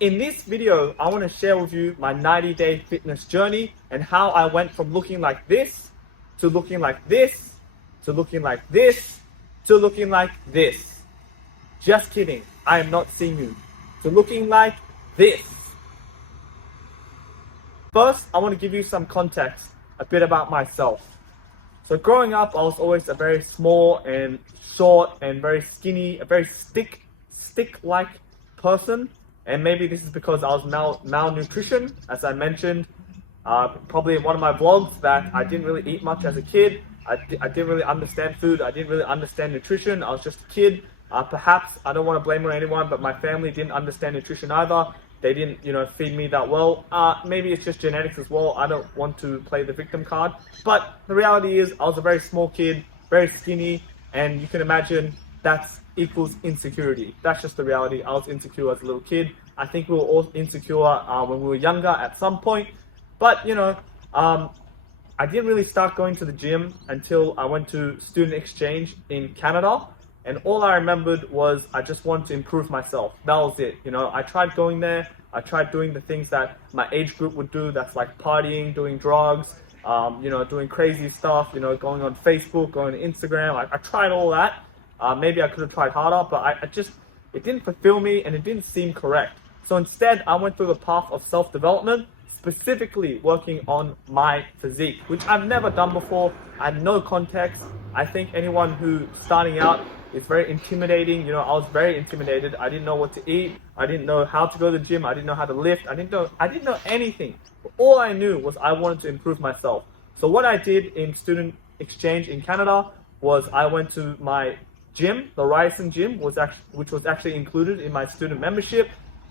In this video, I want to share with you my 90-day fitness journey and how I went from looking like this to looking like this to looking like this to looking like this. Just kidding, I am not seeing you. To looking like this. First, I want to give you some context, a bit about myself. So growing up, I was always a very small and short and very skinny, a very stick-like person. And maybe this is because I was malnutrition, as I mentioned, probably in one of my vlogs, that I didn't really eat much as a kid. I didn't really understand food. I didn't really understand nutrition. I was just a kid. Perhaps, I don't want to blame it on anyone, but my family didn't understand nutrition either. They didn't, feed me that well. Maybe it's just genetics as well. I don't want to play the victim card. But the reality is, I was a very small kid, very skinny, and you can imagine that's equals insecurity. That's just the reality. I was insecure as a little kid. I think we were all insecure when we were younger at some point. But, I didn't really start going to the gym until I went to student exchange in Canada. And all I remembered was I just wanted to improve myself. That was it. I tried going there. I tried doing the things that my age group would do. That's like partying, doing drugs, doing crazy stuff, going on Facebook, going to Instagram. I tried all that. Maybe I could have tried harder, but it didn't fulfill me and it didn't seem correct. So instead, I went through the path of self-development, specifically working on my physique, which I've never done before. I had no context. I think anyone who's starting out, it's very intimidating. I was very intimidated. I didn't know what to eat. I didn't know how to go to the gym. I didn't know how to lift. I didn't know anything. But all I knew was I wanted to improve myself. So what I did in student exchange in Canada was I went to my gym, the Ryerson gym, which was actually included in my student membership.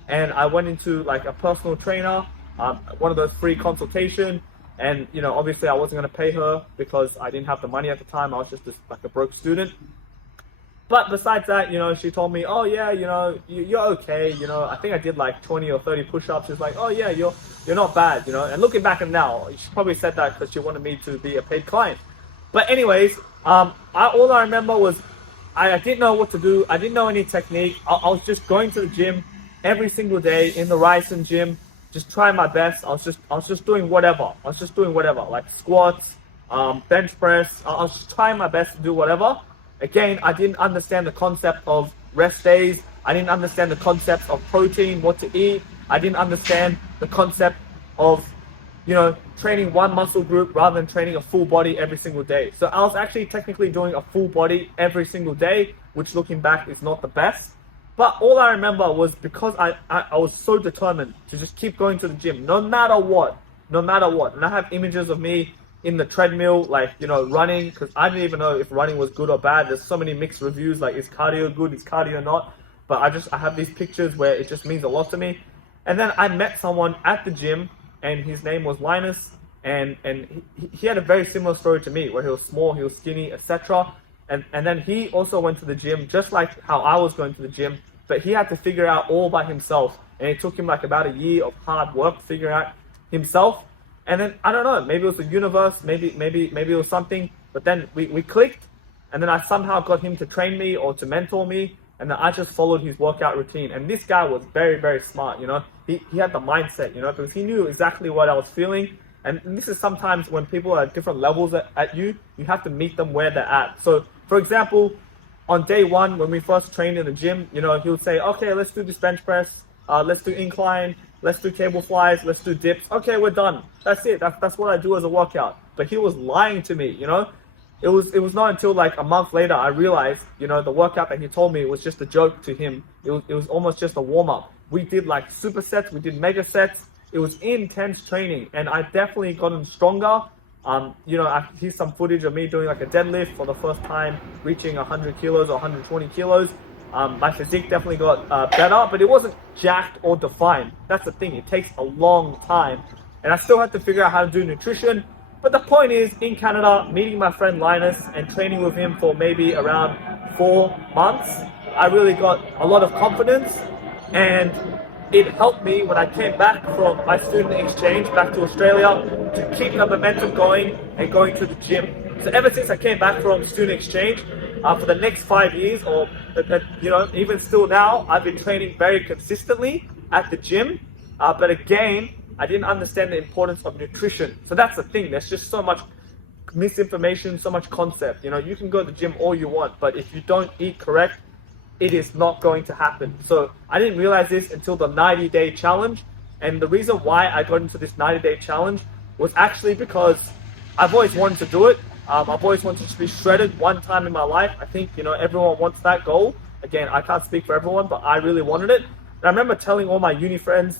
And I went into like a personal trainer, one of those free consultation. And, obviously I wasn't going to pay her because I didn't have the money at the time. I was just like a broke student. But besides that, she told me, oh yeah, you're okay. I think I did like 20 or 30 push-ups. She was like, oh yeah, you're not bad, And looking back at now, she probably said that because she wanted me to be a paid client. But anyways, all I remember was I didn't know what to do. I didn't know any technique. I was just going to the gym every single day in the Ryerson gym, just trying my best. I was just doing whatever. Like squats, bench press. I was just trying my best to do whatever. Again, I didn't understand the concept of rest days. I didn't understand the concept of protein, what to eat. I didn't understand the concept of, training one muscle group rather than training a full body every single day. So I was actually technically doing a full body every single day, which looking back is not the best. But all I remember was because I was so determined to just keep going to the gym, no matter what. And I have images of me in the treadmill, like, running, because I didn't even know if running was good or bad. There's so many mixed reviews, like, is cardio good, is cardio not? But I have these pictures where it just means a lot to me. And then I met someone at the gym, and his name was Linus, and he had a very similar story to me, where he was small, he was skinny, etc. And then he also went to the gym, just like how I was going to the gym, but he had to figure out all by himself. And it took him like about a year of hard work figuring out himself. And then, I don't know, maybe it was the universe, maybe it was something, but then we clicked, and then I somehow got him to train me or to mentor me, and then I just followed his workout routine. And this guy was very, very smart, He had the mindset, because he knew exactly what I was feeling. And this is sometimes when people are at different levels at you have to meet them where they're at. So, for example, on day one, when we first trained in the gym, he would say, okay, let's do this bench press, let's do incline, let's do cable flies, let's do dips. Okay, we're done. That's it. That's what I do as a workout. But he was lying to me, It was not until like a month later I realized, the workout that he told me was just a joke to him. It was almost just a warm-up. We did like supersets, we did mega sets. It was intense training, and I definitely gotten stronger. Here's some footage of me doing like a deadlift for the first time, reaching 100 kilos or 120 kilos. My physique definitely got better, but it wasn't jacked or defined. That's the thing, it takes a long time. And I still had to figure out how to do nutrition. But the point is, in Canada, meeting my friend Linus and training with him for maybe around 4 months, I really got a lot of confidence. And it helped me when I came back from my student exchange back to Australia to keep the momentum going and going to the gym. So ever since I came back from student exchange, for the next 5 years, or even still now, I've been training very consistently. at the gym, but again, I didn't understand the importance of nutrition. So that's the thing. There's just so much misinformation, so much concept. You know, you can go to the gym all you want, but if you don't eat correct, it is not going to happen. So I didn't realize this until the 90-day challenge. And the reason why I got into this 90-day challenge was actually because I've always wanted to do it. I've always wanted to just be shredded one time in my life. I think, you know, everyone wants that goal. Again, I can't speak for everyone, but I really wanted it. And I remember telling all my uni friends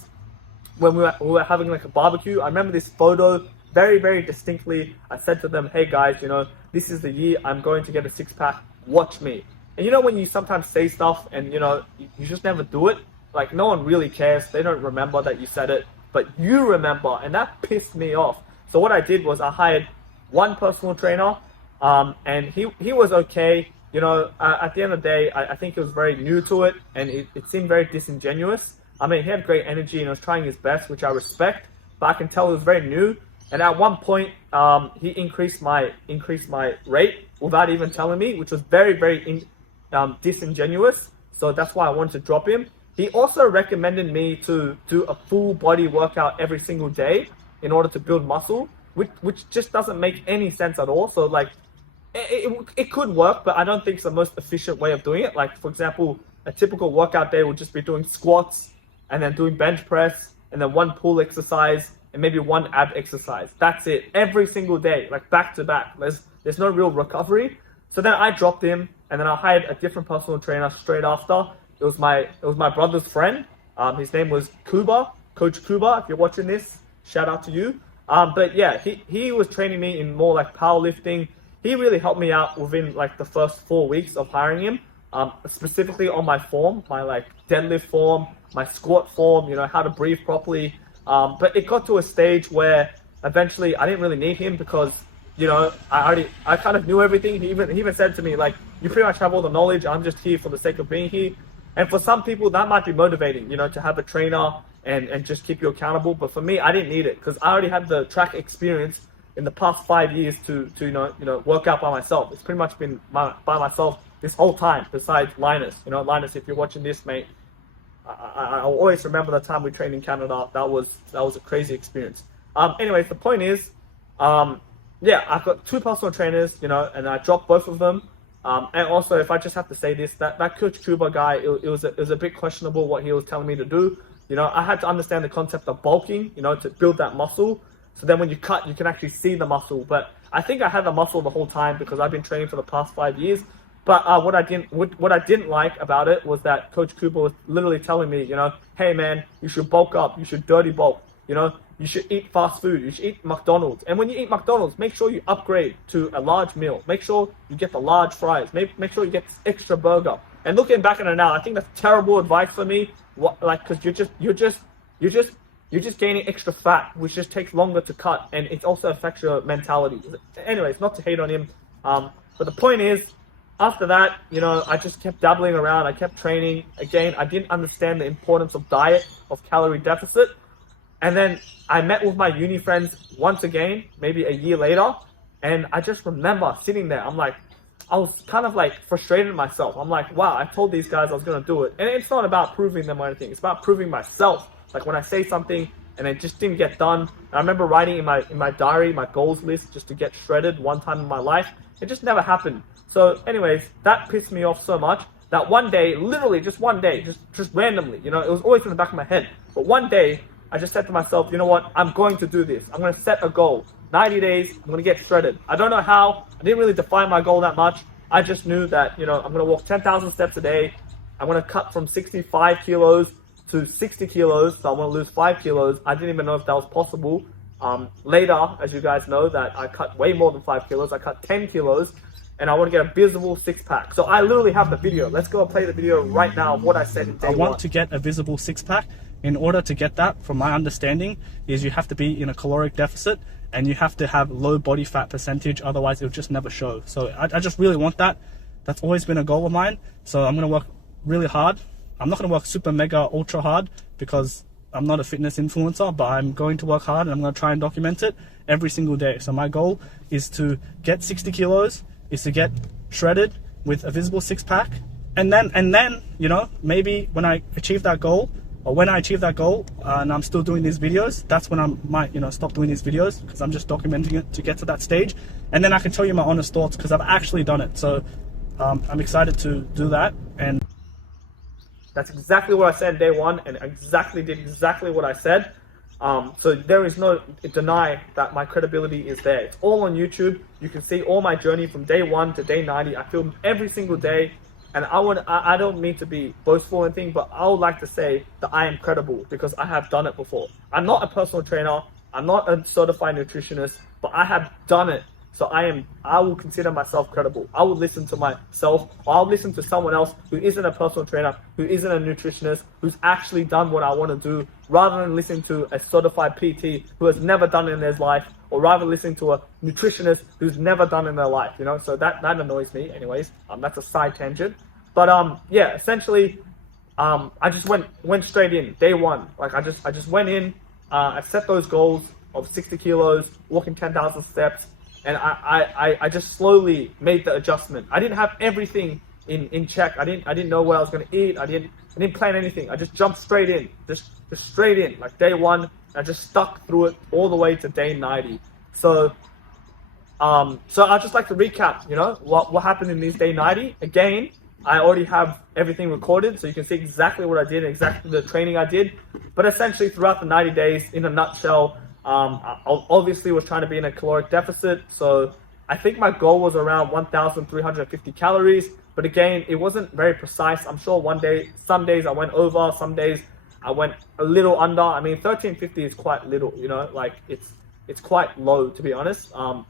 when we were having like a barbecue. I remember this photo very, very distinctly. I said to them, hey guys, you know, this is the year I'm going to get a six-pack. Watch me. And you know when you sometimes say stuff and, you know, you just never do it? Like, no one really cares. They don't remember that you said it, but you remember, and that pissed me off. So what I did was I hired one personal trainer, and he was okay. You know, at the end of the day, I think he was very new to it, and it seemed very disingenuous. I mean, he had great energy and he was trying his best, which I respect, but I can tell he was very new. And at one point, he increased my rate without even telling me, which was very, very disingenuous. So that's why I wanted to drop him. He also recommended me to do a full body workout every single day in order to build muscle, which just doesn't make any sense at all. So like, it could work, but I don't think it's the most efficient way of doing it. Like, for example, a typical workout day would just be doing squats and then doing bench press and then one pull exercise and maybe one ab exercise. That's it. Every single day, like back to back. There's no real recovery. So then I dropped him and then I hired a different personal trainer straight after. It was my brother's friend. His name was Kuba, Coach Kuba. If you're watching this, shout out to you. But yeah, he was training me in more like powerlifting. He really helped me out within like the first 4 weeks of hiring him, specifically on my form, my like deadlift form, my squat form, you know, how to breathe properly. But it got to a stage where eventually I didn't really need him because, you know, I kind of knew everything. He even said to me, like, you pretty much have all the knowledge. I'm just here for the sake of being here. And for some people that might be motivating, you know, to have a trainer and just keep you accountable. But for me, I didn't need it because I already had the track experience in the past 5 years to you know work out by myself. It's pretty much been by myself this whole time. Besides Linus, you know, Linus, if you're watching this, mate, I'll always remember the time we trained in Canada. That was a crazy experience. Anyways, the point is, yeah, I've got two personal trainers, you know, and I dropped both of them. And also, if I just have to say this, that Coach Kuba guy, it was a bit questionable what he was telling me to do. You know, I had to understand the concept of bulking, you know, to build that muscle. So then when you cut, you can actually see the muscle. But I think I had the muscle the whole time because I've been training for the past 5 years. But what I didn't like about it was that Coach Kuba was literally telling me, you know, hey man, you should bulk up, you should dirty bulk, you know, you should eat fast food, you should eat McDonald's. And when you eat McDonald's, make sure you upgrade to a large meal. Make sure you get the large fries. Make sure you get this extra burger. And looking back on it now, I think that's terrible advice for me. Because you're just gaining extra fat, which just takes longer to cut, and it also affects your mentality. Anyways, not to hate on him, but the point is, after that, you know, I just kept dabbling around. I kept training. Again, I didn't understand the importance of diet, of calorie deficit. And then I met with my uni friends once again, maybe a year later. And I just remember sitting there. I was kind of like frustrated myself. I'm like, wow, I told these guys I was going to do it. And it's not about proving them or anything. It's about proving myself. Like when I say something and it just didn't get done. And I remember writing in my diary, my goals list, just to get shredded one time in my life. It just never happened. So anyways, that pissed me off so much that one day, literally just one day, just randomly, you know, it was always in the back of my head. But one day, I just said to myself, you know what, I'm going to do this. I'm going to set a goal. 90 days, I'm going to get shredded. I don't know how. I didn't really define my goal that much. I just knew that, you know, I'm going to walk 10,000 steps a day. I'm going to cut from 65 kilos to 60 kilos. So I want to lose 5 kilos. I didn't even know if that was possible. Later, as you guys know, that I cut way more than 5 kilos. I cut 10 kilos. And I want to get a visible six-pack. So I literally have the video. Let's go and play the video right now of what I said in day one. I want to get a visible six-pack. In order to get that, from my understanding, is you have to be in a caloric deficit and you have to have low body fat percentage. Otherwise, it'll just never show. So I just really want that. That's always been a goal of mine. So I'm going to work really hard. I'm not going to work super, mega, ultra hard because I'm not a fitness influencer, but I'm going to work hard and I'm going to try and document it every single day. So my goal is to get 60 kilos, is to get shredded with a visible six-pack, and then, you know, maybe when I achieve that goal But when I achieve that goal and I'm still doing these videos, that's when I might, stop doing these videos, because I'm just documenting it to get to that stage. And then I can tell you my honest thoughts, because I've actually done it. So I'm excited to do that. And that's exactly what I said day one, and did exactly what I said. So there is no deny that my credibility is there. It's all on YouTube. You can see all my journey from day 1 to day 90. I filmed every single day. And I don't mean to be boastful or anything, but I would like to say that I am credible because I have done it before. I'm not a personal trainer. I'm not a certified nutritionist, but I have done it. So I will consider myself credible. I will listen to myself, or I'll listen to someone else who isn't a personal trainer, who isn't a nutritionist, who's actually done what I want to do, rather than listening to a certified PT who has never done it in his life, or rather listening to a nutritionist who's never done it in their life, So that annoys me anyways. That's a side tangent. But yeah, essentially, I just went straight in day one. Like I just went in, I set those goals of 60 kilos, walking 10,000 steps. And I just slowly made the adjustment. I didn't have everything in check. I didn't know what I was going to eat. I didn't plan anything. I just jumped straight in, just straight in. Like day one, I just stuck through it all the way to day 90. So I'd just like to recap, what happened in these day 90. Again, I already have everything recorded, so you can see exactly what I did, exactly the training I did. But essentially, throughout the 90 days, in a nutshell, I obviously was trying to be in a caloric deficit. So I think my goal was around 1,350 calories. But again, it wasn't very precise. I'm sure some days I went over, some days I went a little under. I mean, 1,350 is quite little, like it's quite low, to be honest. I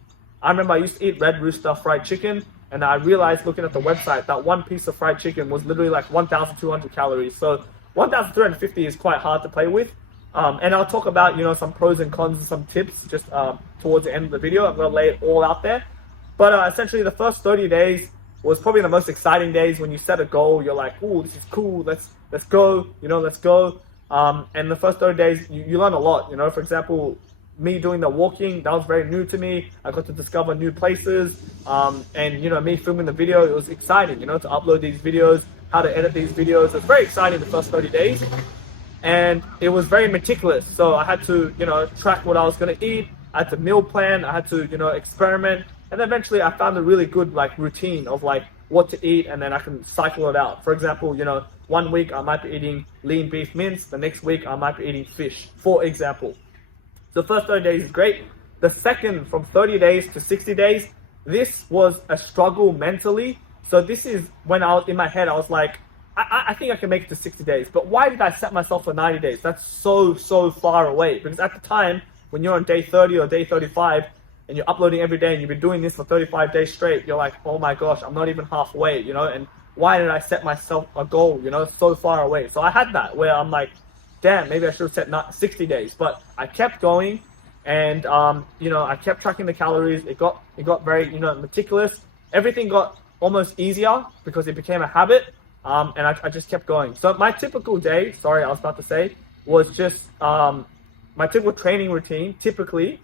remember I used to eat Red Rooster fried chicken, and I realized looking at the website that one piece of fried chicken was literally like 1,200 calories. So 1,350 is quite hard to play with. And I'll talk about, some pros and cons and some tips just towards the end of the video. I'm going to lay it all out there. But essentially the first 30 days was probably the most exciting days. When you set a goal, you're like, "Ooh, this is cool. Let's go, let's go." And the first 30 days, you learn a lot. For example, me doing the walking, that was very new to me. I got to discover new places. And, me filming the video, it was exciting, to upload these videos, how to edit these videos. It was very exciting the first 30 days. And it was very meticulous. So I had to, track what I was going to eat. I had to meal plan. I had to, experiment. And then eventually I found a really good routine of what to eat, and then I can cycle it out. For example, 1 week I might be eating lean beef mince. The next week I might be eating fish, for example. The first 30 days is great. The second, from 30 days to 60 days, this was a struggle mentally. So this is when in my head, I was like, I think I can make it to 60 days, but why did I set myself for 90 days? That's so far away. Because at the time, when you're on day 30 or day 35, and you're uploading every day, and you've been doing this for 35 days straight, you're like, oh my gosh, I'm not even halfway, and why did I set myself a goal, so far away? So I had that, where I'm like, damn, maybe I should have set 60 days, but I kept going, and, I kept tracking the calories. It got very, meticulous. Everything got almost easier because it became a habit. And I just kept going. So my typical day, was just my typical training routine. Typically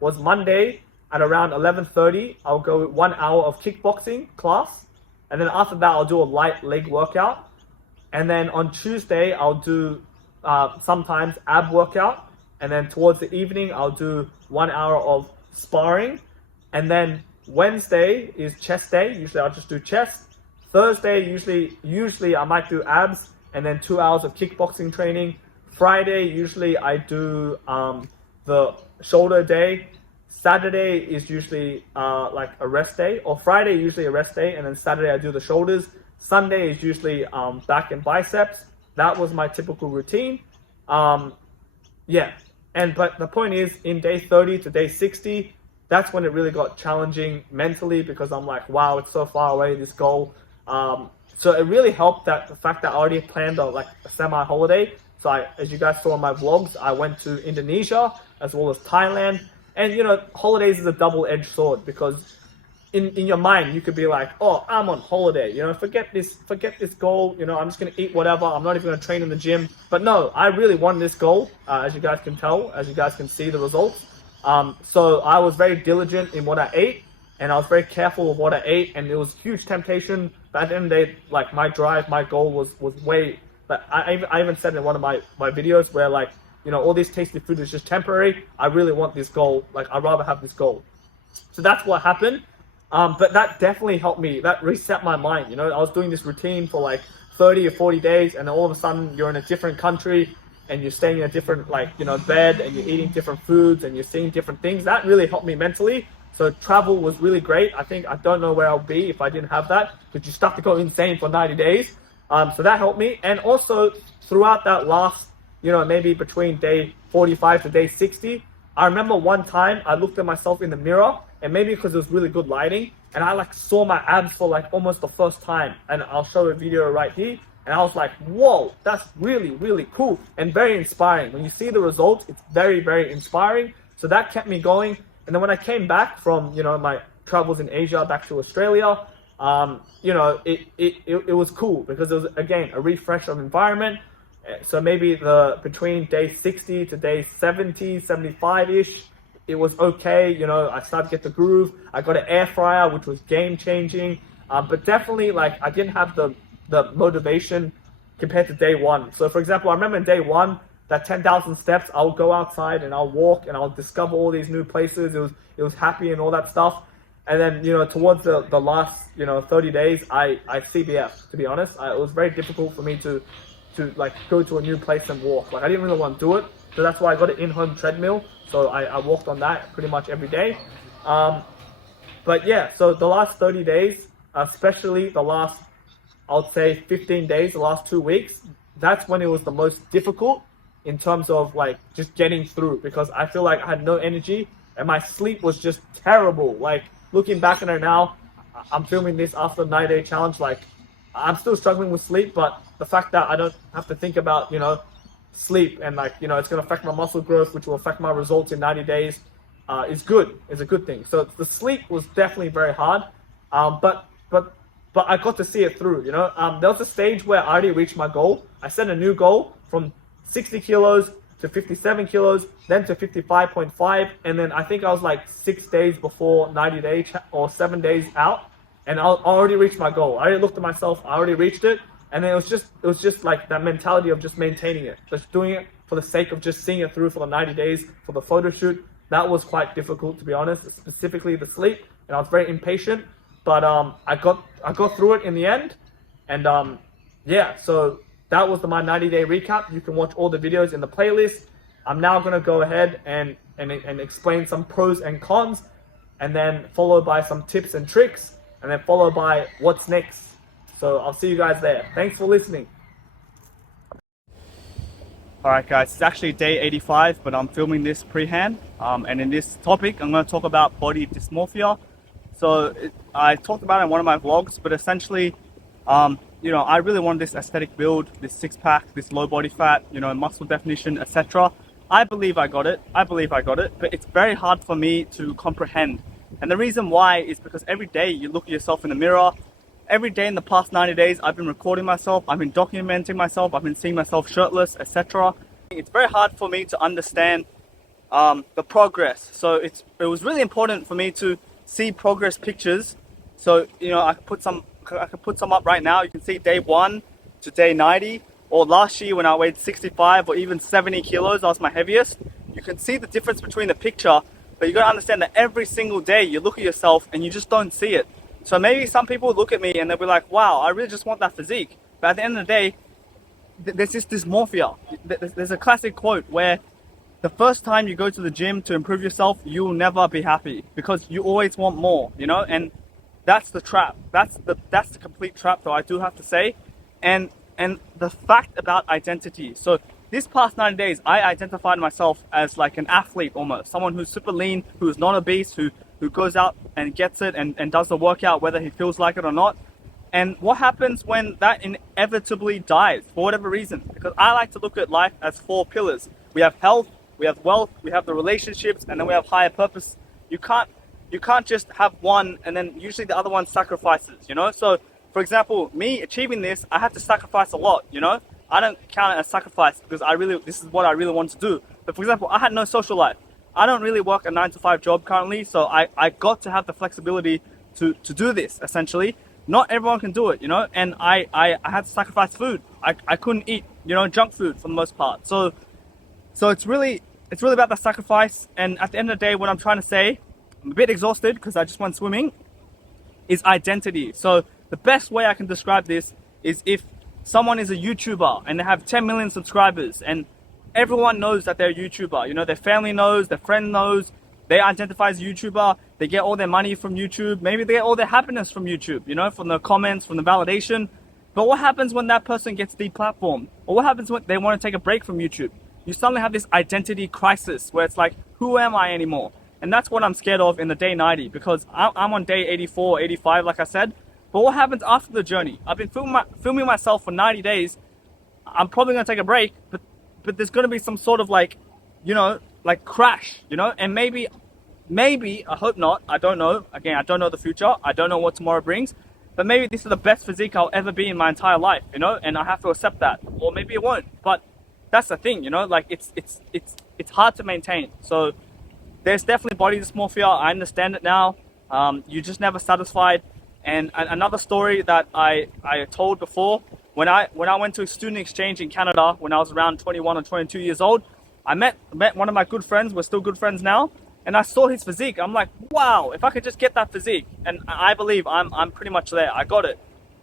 was Monday at around 11:30. I'll go 1 hour of kickboxing class, and then after that I'll do a light leg workout. And then on Tuesday I'll do sometimes ab workout, and then towards the evening I'll do 1 hour of sparring. And then Wednesday is chest day. Usually I'll just do chest. Thursday, usually I might do abs, and then 2 hours of kickboxing training. Friday, usually I do the shoulder day. Saturday is usually a rest day, or Friday usually a rest day, and then Saturday I do the shoulders. Sunday is usually back and biceps. That was my typical routine. But the point is, in day 30 to day 60, that's when it really got challenging mentally, because I'm like, wow, it's so far away, this goal. So it really helped that the fact that I already planned a semi-holiday. So as you guys saw in my vlogs, I went to Indonesia as well as Thailand. And holidays is a double-edged sword, because in your mind you could be like, oh, I'm on holiday, forget this goal, I'm just gonna eat whatever, I'm not even gonna train in the gym. But no, I really wanted this goal, as you guys can tell, as you guys can see the results. So I was very diligent in what I ate, and I was very careful of what I ate, and it was huge temptation. But at the end of the day, my drive, my goal was way But I even said in one of my videos where like, you know, all this tasty food is just temporary. I really want this goal. Like, I'd rather have this goal. So that's what happened. But that definitely helped me. That reset my mind. You know, I was doing this routine for like 30 or 40 days, and then all of a sudden you're in a different country and you're staying in a different, like, you know, bed, and you're eating different foods and you're seeing different things. That really helped me mentally. So travel was really great. I don't know where I'll be if I didn't have that, because you start to go insane for 90 days. So that helped me. And also throughout that last, you know, maybe between day 45 to day 60, I remember one time I looked at myself in the mirror, and maybe because it was really good lighting, and I like saw my abs for like almost the first time. And I'll show a video right here. And I was like, whoa, that's really, really cool and very inspiring. When you see the results, it's very, very inspiring. So that kept me going. And then when I came back from, you know, my travels in Asia back to Australia, you know, it was cool because it was, again, a refresh of environment. So maybe between day 60 to day 70, 75-ish, it was okay. You know, I started to get the groove. I got an air fryer, which was game changing. But definitely, like, I didn't have the motivation compared to day one. So for example, I remember in day one, that 10,000 steps, I'll go outside and I'll walk and I'll discover all these new places. It was happy and all that stuff. And then, you know, towards the last, you know, 30 days, I CBF, to be honest. It was very difficult for me to like go to a new place and walk. Like, I didn't really want to do it. So that's why I got an in-home treadmill. So I walked on that pretty much every day. But yeah, so the last 30 days, especially the last, I'll say 15 days, the last 2 weeks, that's when it was the most difficult in terms of like just getting through, because I feel like I had no energy and my sleep was just terrible. Like, looking back on it now, I'm filming this after the 90-day challenge. Like, I'm still struggling with sleep, but the fact that I don't have to think about, you know, sleep and like, you know, it's going to affect my muscle growth, which will affect my results in 90 days, is good. It's a good thing. So the sleep was definitely very hard. But I got to see it through, you know. There was a stage where I already reached my goal. I set a new goal from 60 kilos to 57 kilos, then to 55.5. And then I think I was like 6 days before 90 days or 7 days out. And I already reached my goal. I already looked at myself. I already reached it. And then it was just like that mentality of just maintaining it, just doing it for the sake of just seeing it through for the 90 days for the photo shoot. That was quite difficult, to be honest, specifically the sleep. And I was very impatient. But I got through it in the end, and yeah, so that was my 90-day recap. You can watch all the videos in the playlist. I'm now gonna go ahead and explain some pros and cons, and then followed by some tips and tricks, and then followed by what's next. So I'll see you guys there. Thanks for listening. Alright guys, it's actually day 85, but I'm filming this pre-hand, and in this topic I'm going to talk about body dysmorphia. So I talked about it in one of my vlogs, but essentially, you know, I really want this aesthetic build, this six-pack, this low body fat, you know, muscle definition, etc. I believe I got it, but it's very hard for me to comprehend. And the reason why is because every day you look at yourself in the mirror. Every day in the past 90 days, I've been recording myself, I've been documenting myself, I've been seeing myself shirtless, etc. It's very hard for me to understand the progress. So it was really important for me to see progress pictures. So, you know, I could put some up right now. You can see day 1 to day 90, or last year when I weighed 65 or even 70 kilos, that was my heaviest. You can see the difference between the picture, but you got to understand that every single day you look at yourself and you just don't see it. So maybe some people look at me and they'll be like, wow, I really just want that physique. But at the end of the day, there's this dysmorphia. There's a classic quote where the first time you go to the gym to improve yourself, you'll never be happy because you always want more, you know? And that's the trap. That's the complete trap, though, I do have to say. And the fact about identity. So this past 90 days, I identified myself as like an athlete almost. Someone who's super lean, who's not obese, who goes out and gets it and does the workout whether he feels like it or not. And what happens when that inevitably dies for whatever reason? Because I like to look at life as 4 pillars. We have health, we have wealth, we have the relationships, and then we have higher purpose. You can't just have one and then usually the other one sacrifices, you know? So for example, me achieving this, I had to sacrifice a lot, you know? I don't count it as sacrifice because this is what I really want to do. But for example, I had no social life. I don't really work a 9-to-5 job currently, so I got to have the flexibility to do this essentially. not everyone can do it, you know, and I had to sacrifice food. I couldn't eat, you know, junk food for the most part. So it's really about the sacrifice. And at the end of the day, what I'm trying to say, I'm a bit exhausted because I just went swimming, is identity. So the best way I can describe this is if someone is a YouTuber and they have 10 million subscribers and everyone knows that they're a YouTuber, you know, their family knows, their friend knows, they identify as a YouTuber, they get all their money from YouTube, maybe they get all their happiness from YouTube, you know, from the comments, from the validation. But what happens when that person gets deplatformed? Or what happens when they want to take a break from YouTube? You suddenly have this identity crisis where it's like, who am I anymore? And that's what I'm scared of in the day 90, because I'm on day 84, 85, like I said. But what happens after the journey? I've been filming myself for 90 days. I'm probably going to take a break, but there's going to be some sort of like, you know, like crash, you know? And maybe, I hope not, I don't know. Again, I don't know the future. I don't know what tomorrow brings. But maybe this is the best physique I'll ever be in my entire life, you know? And I have to accept that. Or maybe it won't. But that's the thing, you know? Like, it's hard to maintain. So there's definitely body dysmorphia. I understand it now. You're just never satisfied. And another story that I told before, when I went to a student exchange in Canada when I was around 21 or 22 years old, I met one of my good friends. We're still good friends now, and I saw his physique. I'm like, wow, if I could just get that physique, and I believe I'm pretty much there. I got it,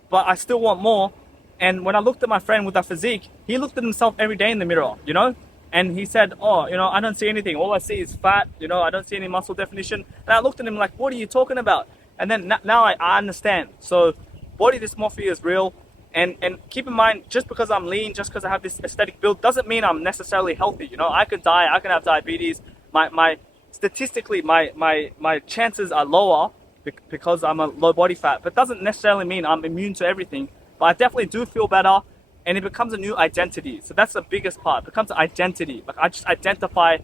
but I still want more. And when I looked at my friend with that physique, he looked at himself every day in the mirror, you know, and he said, oh, you know, I don't see anything. All I see is fat, you know, I don't see any muscle definition. And I looked at him like, what are you talking about? And then now I understand. So body dysmorphia is real. And keep in mind, just because I'm lean, just because I have this aesthetic build, doesn't mean I'm necessarily healthy. You know, I could die, I can have diabetes. Statistically, my chances are lower because I'm a low body fat, but doesn't necessarily mean I'm immune to everything. But I definitely do feel better, and it becomes a new identity. So that's the biggest part. It becomes an identity. Like, I just identify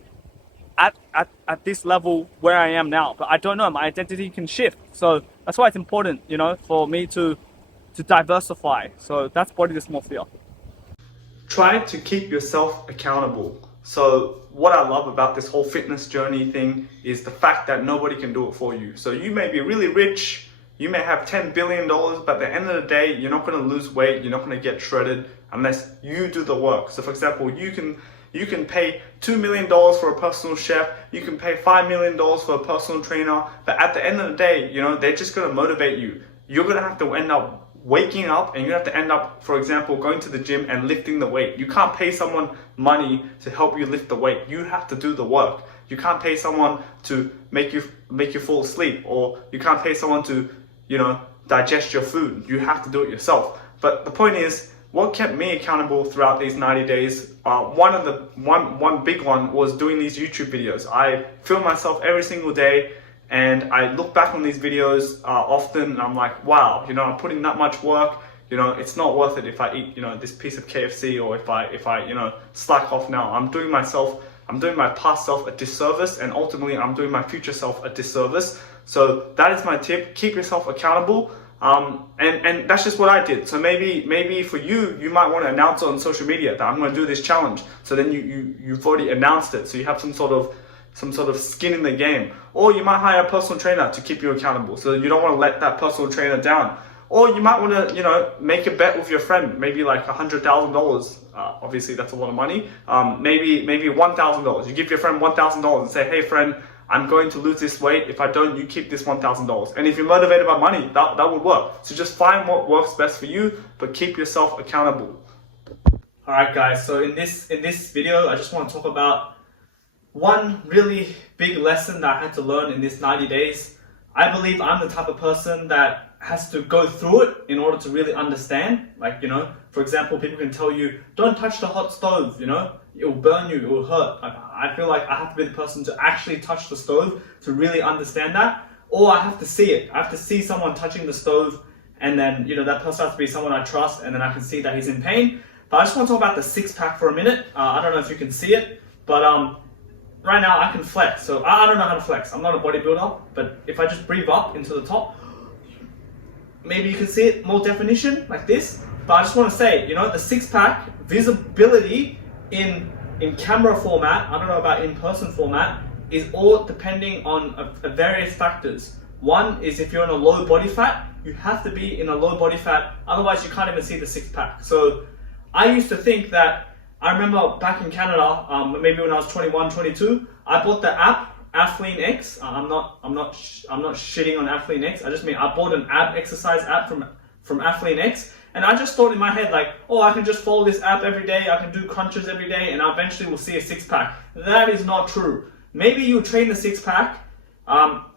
at this level where I am now, but I don't know, my identity can shift. So that's why it's important, you know, for me to diversify. So that's body dysmorphia. Try to keep yourself accountable. So what I love about this whole fitness journey thing is the fact that nobody can do it for you. So you may be really rich, you may have $10 billion, but at the end of the day, you're not going to lose weight, you're not going to get shredded unless you do the work. So for example, you can pay $2 million for a personal chef, you can pay $5 million for a personal trainer, but at the end of the day, you know, they're just going to motivate you. You're going to have to end up waking up, and you have to end up, for example, going to the gym and lifting the weight. You can't pay someone money to help you lift the weight. You have to do the work. You can't pay someone to make you fall asleep, or you can't pay someone to, you know, digest your food. You have to do it yourself. But the point is, what kept me accountable throughout these 90 days, one big one was doing these YouTube videos. I film myself every single day, and I look back on these videos often, and I'm like, wow, you know, I'm putting that much work. You know, it's not worth it if I eat, you know, this piece of KFC, or if I, you know, slack off now. I'm doing my past self a disservice, and ultimately I'm doing my future self a disservice. So that is my tip. Keep yourself accountable. And that's just what I did. So maybe for you might want to announce it on social media that I'm going to do this challenge. So then you've already announced it. So you have some sort of skin in the game. Or you might hire a personal trainer to keep you accountable. So you don't want to let that personal trainer down. Or you might want to, you know, make a bet with your friend, maybe like $100,000. Obviously that's a lot of money. Maybe $1,000. You give your friend $1,000 and say, hey friend, I'm going to lose this weight. If I don't, you keep this $1,000. And if you're motivated by money, that would work. So just find what works best for you, but keep yourself accountable. All right, guys. So in this video, I just want to talk about one really big lesson that I had to learn in this 90 days. I believe I'm the type of person that has to go through it in order to really understand. Like, you know, for example, people can tell you, don't touch the hot stove, you know, it will burn you, it will hurt. I feel like I have to be the person to actually touch the stove to really understand that. Or I have to see it. I have to see someone touching the stove, and then, you know, that person has to be someone I trust, and then I can see that he's in pain. But I just want to talk about the six-pack for a minute. I don't know if you can see it, but right now I can flex. So I don't know how to flex. I'm not a bodybuilder, but if I just breathe up into the top, maybe you can see it more definition like this. But I just want to say, you know, the six-pack visibility in camera format, I don't know about in-person format, is all depending on various factors. One is if you're in a low body fat, you have to be in a low body fat, otherwise you can't even see the six pack. So I used to think that, I remember back in Canada, maybe when I was 21, 22, I bought the app Athlean X. I'm not shitting on Athlean X. I just mean I bought an ab exercise app from Athlean X, and I just thought in my head like, oh, I can just follow this app every day, I can do crunches every day, and I eventually will see a six pack. That is not true. Maybe you train the six pack.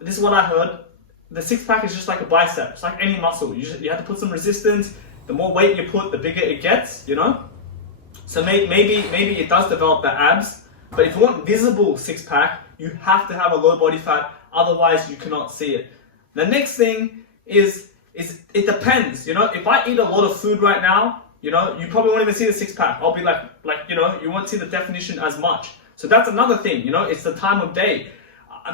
This is what I heard. The six pack is just like a bicep. It's like any muscle. You have to put some resistance. The more weight you put, the bigger it gets. You know. So maybe it does develop the abs. But if you want visible six pack, you have to have a low body fat. Otherwise, you cannot see it. The next thing is it depends. You know, if I eat a lot of food right now, you know, you probably won't even see the six pack. I'll be like you know, you won't see the definition as much. So that's another thing. You know, it's the time of day.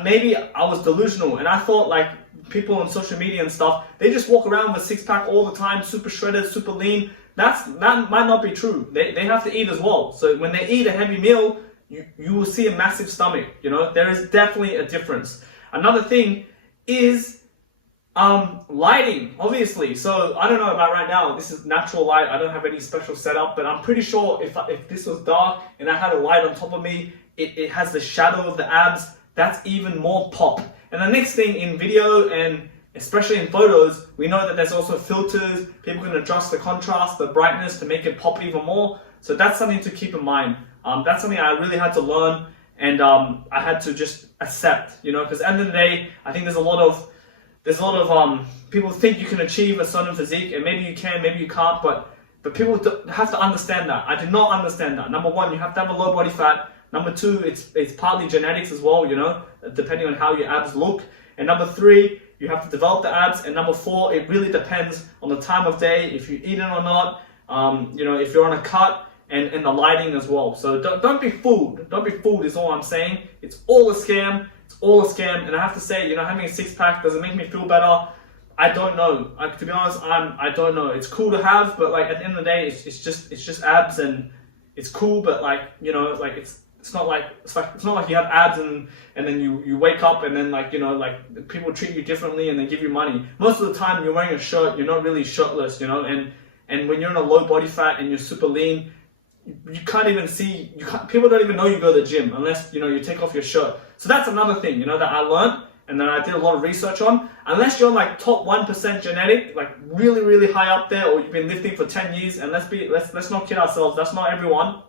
Maybe I was delusional and I thought like people on social media and stuff, they just walk around with a six pack all the time, super shredded, super lean. That might not be true. They have to eat as well. So when they eat a heavy meal, you will see a massive stomach. You know, there is definitely a difference. Another thing is lighting, obviously. So I don't know about right now. This is natural light. I don't have any special setup, but I'm pretty sure if this was dark and I had a light on top of me, it has the shadow of the abs. That's even more pop. And the next thing in video and especially in photos, we know that there's also filters. People can adjust the contrast, the brightness to make it pop even more. So that's something to keep in mind. That's something I really had to learn, and I had to just accept, you know, because at the end of the day, I think there's a lot of people think you can achieve a certain physique, and maybe you can, maybe you can't, but people have to understand that. I did not understand that. Number one, you have to have a low body fat. Number two, it's partly genetics as well, you know, depending on how your abs look. And number three, you have to develop the abs. And number four, it really depends on the time of day, if you eat it or not, you know, if you're on a cut, and the lighting as well. So don't be fooled. Don't be fooled is all I'm saying. It's all a scam. It's all a scam. And I have to say, you know, having a six pack, does it make me feel better? I don't know. To be honest, I don't know. It's cool to have, but like at the end of the day, it's just abs, and it's cool, but like, you know, like it's not like you have abs and then you wake up and then like, you know, like people treat you differently and they give you money. Most of the time you're wearing a shirt, you're not really shirtless, you know, and when you're in a low body fat and you're super lean, you can't even see, people don't even know you go to the gym unless, you know, you take off your shirt. So that's another thing, you know, that I learned and then I did a lot of research on. Unless you're like top 1% genetic, like really, really high up there, or you've been lifting for 10 years, and let's not kid ourselves, that's not everyone.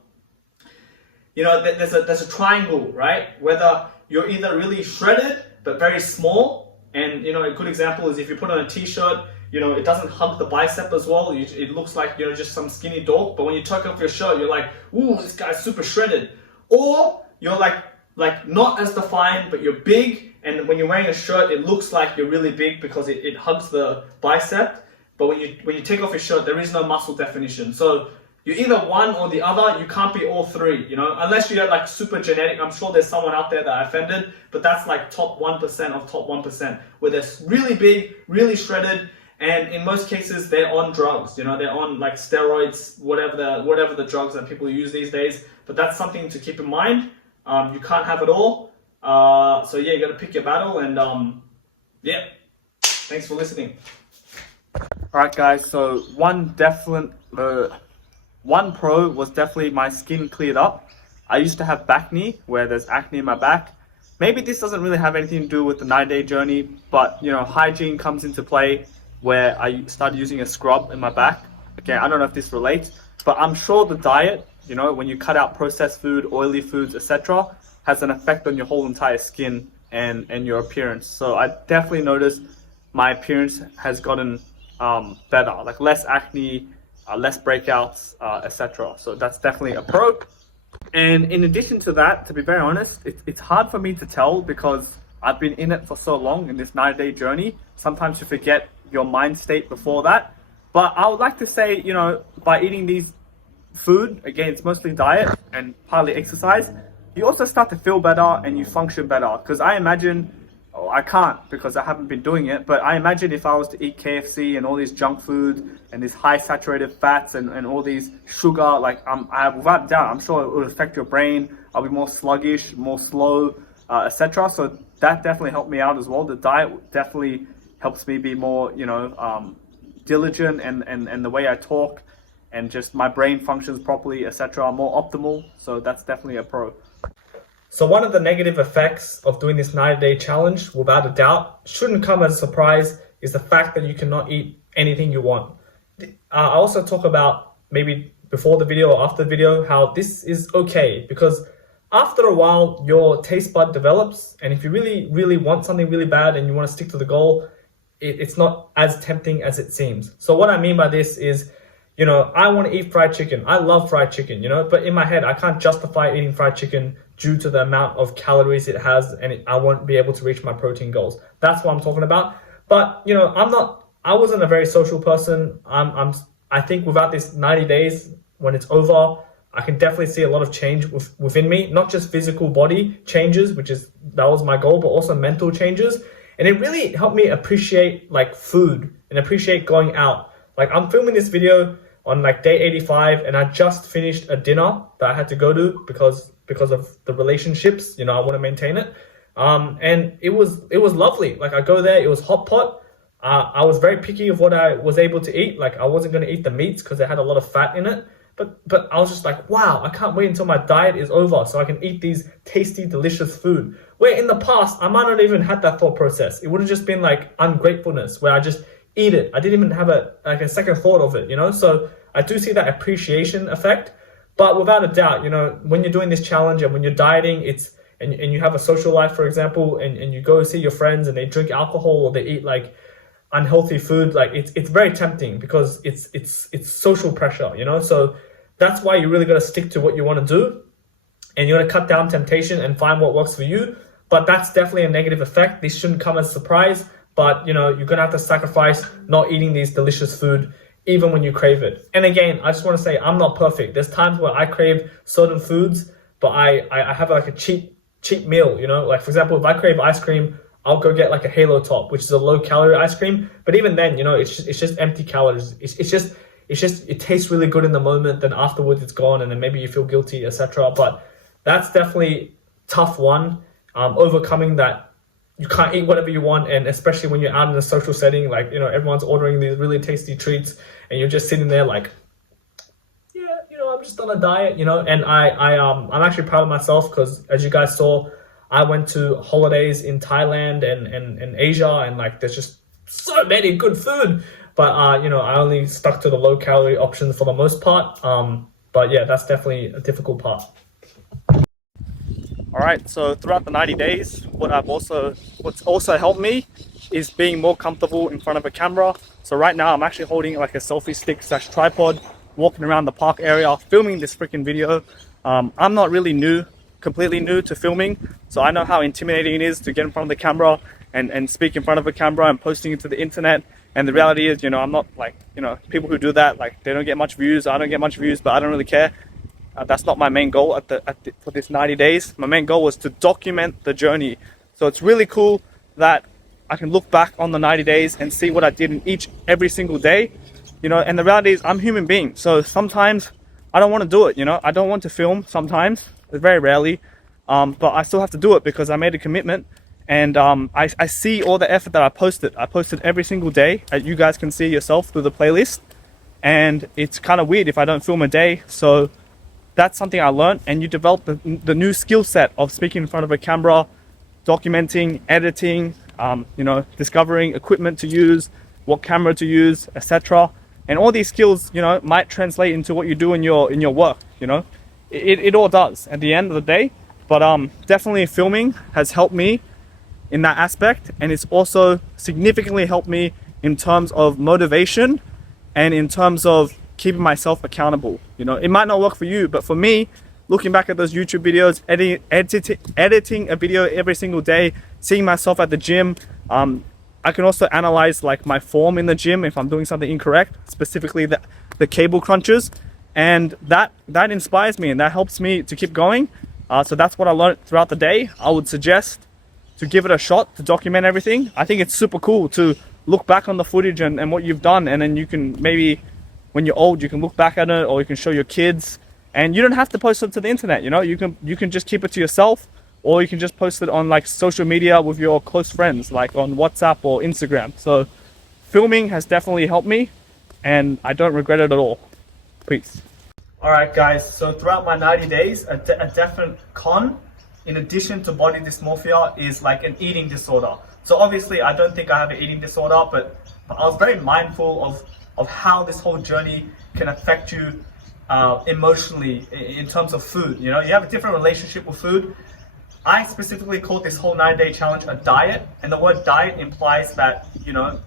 You know, there's a triangle, right? Whether you're either really shredded but very small, and you know, a good example is if you put on a t-shirt, you know, it doesn't hug the bicep as well. It looks like, you know, just some skinny dork. But when you tuck off your shirt, you're like, ooh, this guy's super shredded. Or you're like not as defined, but you're big, and when you're wearing a shirt, it looks like you're really big because it hugs the bicep. But when you take off your shirt, there is no muscle definition. So you're either one or the other. You can't be all three, you know, unless you're like super genetic. I'm sure there's someone out there that I offended, but that's like top 1% of top 1%, where they're really big, really shredded, and in most cases they're on drugs. You know, they're on like steroids, whatever the drugs that people use these days. But that's something to keep in mind. You can't have it all. So yeah, you got to pick your battle, and yeah. Thanks for listening. All right, guys. So one pro was definitely my skin cleared up. I used to have back knee, where there's acne in my back. Maybe this doesn't really have anything to do with the 9-day journey, but you know, hygiene comes into play, where I started using a scrub in my back. Again, I don't know if this relates, but I'm sure the diet, you know, when you cut out processed food, oily foods, etc., has an effect on your whole entire skin and your appearance. So I definitely noticed my appearance has gotten better, like less acne, less breakouts, etc. So that's definitely a pro. And in addition to that, to be very honest, it's hard for me to tell because I've been in it for so long in this 9-day journey. Sometimes you forget your mind state before that. But I would like to say, you know, by eating these food, again, it's mostly diet and partly exercise, you also start to feel better and you function better. Because I imagine, I can't because I haven't been doing it, but I imagine if I was to eat KFC and all these junk food and these high saturated fats and all these sugar, like without doubt, I'm sure it would affect your brain. I'll be more sluggish, more slow, etc. So that definitely helped me out as well. The diet definitely helps me be more, diligent, and the way I talk and just my brain functions properly, etc. are more optimal. So that's definitely a pro. So one of the negative effects of doing this 90-day challenge, without a doubt, shouldn't come as a surprise, is the fact that you cannot eat anything you want. I also talk about, maybe before the video or after the video, how this is okay, because after a while your taste bud develops, and if you really want something really bad and you want to stick to the goal, it's not as tempting as it seems. So what I mean by this is, I want to eat fried chicken. I love fried chicken, but in my head, I can't justify eating fried chicken due to the amount of calories it has, and I won't be able to reach my protein goals. That's what I'm talking about. But, I wasn't a very social person. I think without this 90 days, when it's over, I can definitely see a lot of change within me, not just physical body changes, that was my goal, but also mental changes. And it really helped me appreciate like food and appreciate going out. Like, I'm filming this video on like day 85, and I just finished a dinner that I had to go to because of the relationships, I want to maintain it. And it was lovely. Like, I go there, it was hot pot. I was very picky of what I was able to eat. Like, I wasn't going to eat the meats because they had a lot of fat in it. But I was just like, wow, I can't wait until my diet is over so I can eat these tasty, delicious food. Where in the past, I might not even had that thought process. It would have just been like ungratefulness, where I just eat it. I didn't even have a second thought of it, So I do see that appreciation effect. But without a doubt, when you're doing this challenge and when you're dieting, and you have a social life, for example, and you go see your friends and they drink alcohol or they eat like unhealthy food, like it's very tempting because it's social pressure, So that's why you really got to stick to what you want to do, and you got to cut down temptation and find what works for you. But that's definitely a negative effect. This shouldn't come as a surprise, but you're gonna have to sacrifice not eating these delicious food even when you crave it. And again, I just want to say, I'm not perfect. There's times where I crave certain foods, but I have like a cheap meal, Like, for example, if I crave ice cream, I'll go get like a Halo Top, which is a low calorie ice cream. But even then, it's just empty calories. It tastes really good in the moment, then afterwards it's gone, and then maybe you feel guilty, etc. But that's definitely tough one, overcoming that you can't eat whatever you want, and especially when you're out in a social setting, like, everyone's ordering these really tasty treats, and you're just sitting there like, yeah, I'm just on a diet, and I'm actually proud of myself, because as you guys saw, I went to holidays in Thailand and Asia, and like, there's just so many good food, but I only stuck to the low calorie options for the most part. But yeah, that's definitely a difficult part. All right, so throughout the 90 days, what's also helped me is being more comfortable in front of a camera. So right now I'm actually holding like a selfie stick / tripod, walking around the park area, filming this freaking video. I'm not really completely new to filming, so I know how intimidating it is to get in front of the camera and speak in front of a camera and posting it to the internet. And the reality is, I'm not like, people who do that, like, they don't get much views. I don't get much views, but I don't really care. That's not my main goal for this 90 days. My main goal was to document the journey. So it's really cool that I can look back on the 90 days and see what I did in every single day, and the reality is, I'm a human being. So sometimes I don't want to do it, I don't want to film sometimes, very rarely, but I still have to do it because I made a commitment. And I see all the effort that I posted. I posted every single day, as you guys can see yourself through the playlist. And it's kind of weird if I don't film a day. So that's something I learned. And you develop the new skill set of speaking in front of a camera, documenting, editing, discovering equipment to use, what camera to use, etc. And all these skills, might translate into what you do in your work. It all does at the end of the day. But definitely filming has helped me in that aspect, and it's also significantly helped me in terms of motivation and in terms of keeping myself accountable. It might not work for you, but for me, looking back at those YouTube videos, editing a video every single day, seeing myself at the gym, I can also analyze like my form in the gym if I'm doing something incorrect, specifically the cable crunches, and that inspires me and that helps me to keep going. So that's what I learned throughout the day. I would suggest to give it a shot, to document everything. I think it's super cool to look back on the footage and what you've done, and then you can maybe, when you're old, you can look back at it, or you can show your kids, and you don't have to post it to the internet. You can just keep it to yourself, or you can just post it on like social media with your close friends, like on WhatsApp or Instagram. So filming has definitely helped me, and I don't regret it at all. Peace. Alright guys, so throughout my 90 days, a definite con, in addition to body dysmorphia, is like an eating disorder. So obviously I don't think I have an eating disorder, but I was very mindful of how this whole journey can affect you emotionally in terms of food. You know, you have a different relationship with food. I specifically called this whole 9-day challenge a diet, and the word diet implies that, you know,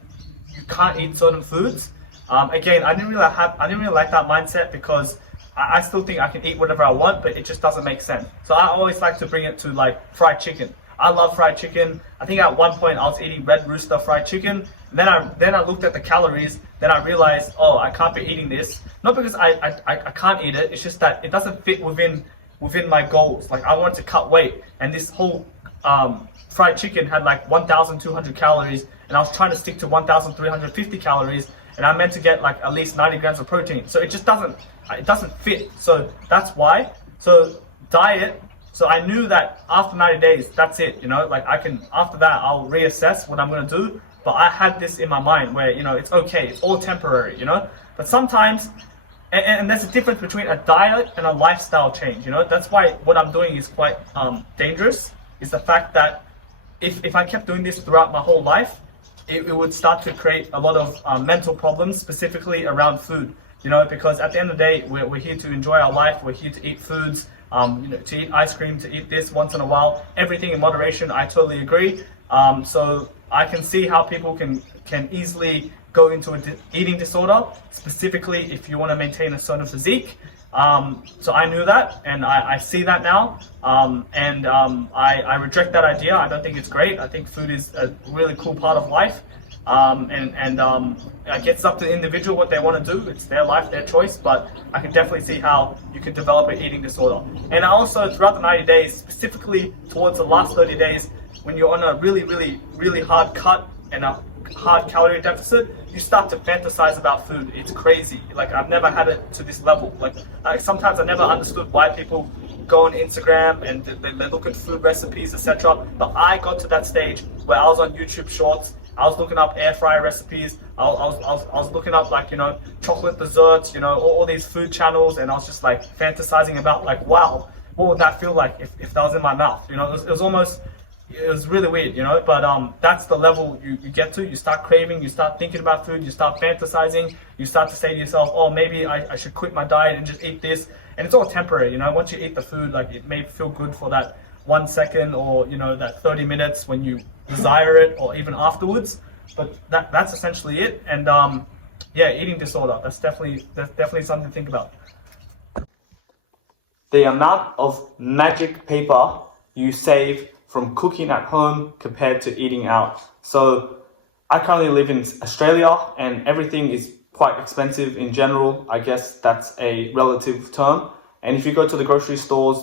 you can't eat certain foods. Again, I didn't really like that mindset, because I still think I can eat whatever I want, but it just doesn't make sense. So I always like to bring it to like fried chicken. I love fried chicken. I think at one point I was eating Red Rooster fried chicken. Then I looked at the calories. Then I realized, oh, I can't be eating this. Not because I can't eat it. It's just that it doesn't fit within my goals. Like, I wanted to cut weight, and this whole fried chicken had like 1,200 calories, and I was trying to stick to 1,350 calories, and I meant to get like at least 90 grams of protein. So it just doesn't fit. So that's why. So diet. So I knew that after 90 days, that's it. You know, like after that, I'll reassess what I'm gonna do. But I had this in my mind where, you know, it's okay, it's all temporary, you know. But sometimes, and there's a difference between a diet and a lifestyle change. You know, that's why what I'm doing is quite dangerous. Is the fact that if I kept doing this throughout my whole life, it would start to create a lot of mental problems, specifically around food. You know, because at the end of the day, we're here to enjoy our life. We're here to eat foods, you know, to eat ice cream, to eat this once in a while. Everything in moderation. I totally agree. So I can see how people can easily go into an eating disorder, specifically if you want to maintain a certain physique. So I knew that, and I see that now, and I reject that idea. I don't think it's great. I think food is a really cool part of life, and I guess it's up to the individual what they want to do. It's their life, their choice, but I can definitely see how you could develop an eating disorder. And also, throughout the 90 days, specifically towards the last 30 days, when you're on a really hard cut and a hard calorie deficit, you start to fantasize about food. It's crazy. Like, I've never had it to this level. Like sometimes I never understood why people go on Instagram and they look at food recipes, etc. But I got to that stage where I was on YouTube Shorts. I was looking up air fryer recipes. I was looking up, like, you know, chocolate desserts, you know, all these food channels, and I was just like fantasizing about, like, wow, what would that feel like if that was in my mouth? You know, it was really weird, you know, but that's the level you get to. You start craving, you start thinking about food, you start fantasizing, you start to say to yourself, oh, maybe I should quit my diet and just eat this. And it's all temporary, you know. Once you eat the food, like, it may feel good for that 1 second, or, you know, that 30 minutes when you desire it, or even afterwards. But that's essentially it. And yeah, eating disorder, that's definitely something to think about. The amount of magic paper you save from cooking at home compared to eating out. So I currently live in Australia, and everything is quite expensive in general. I guess that's a relative term. And if you go to the grocery stores,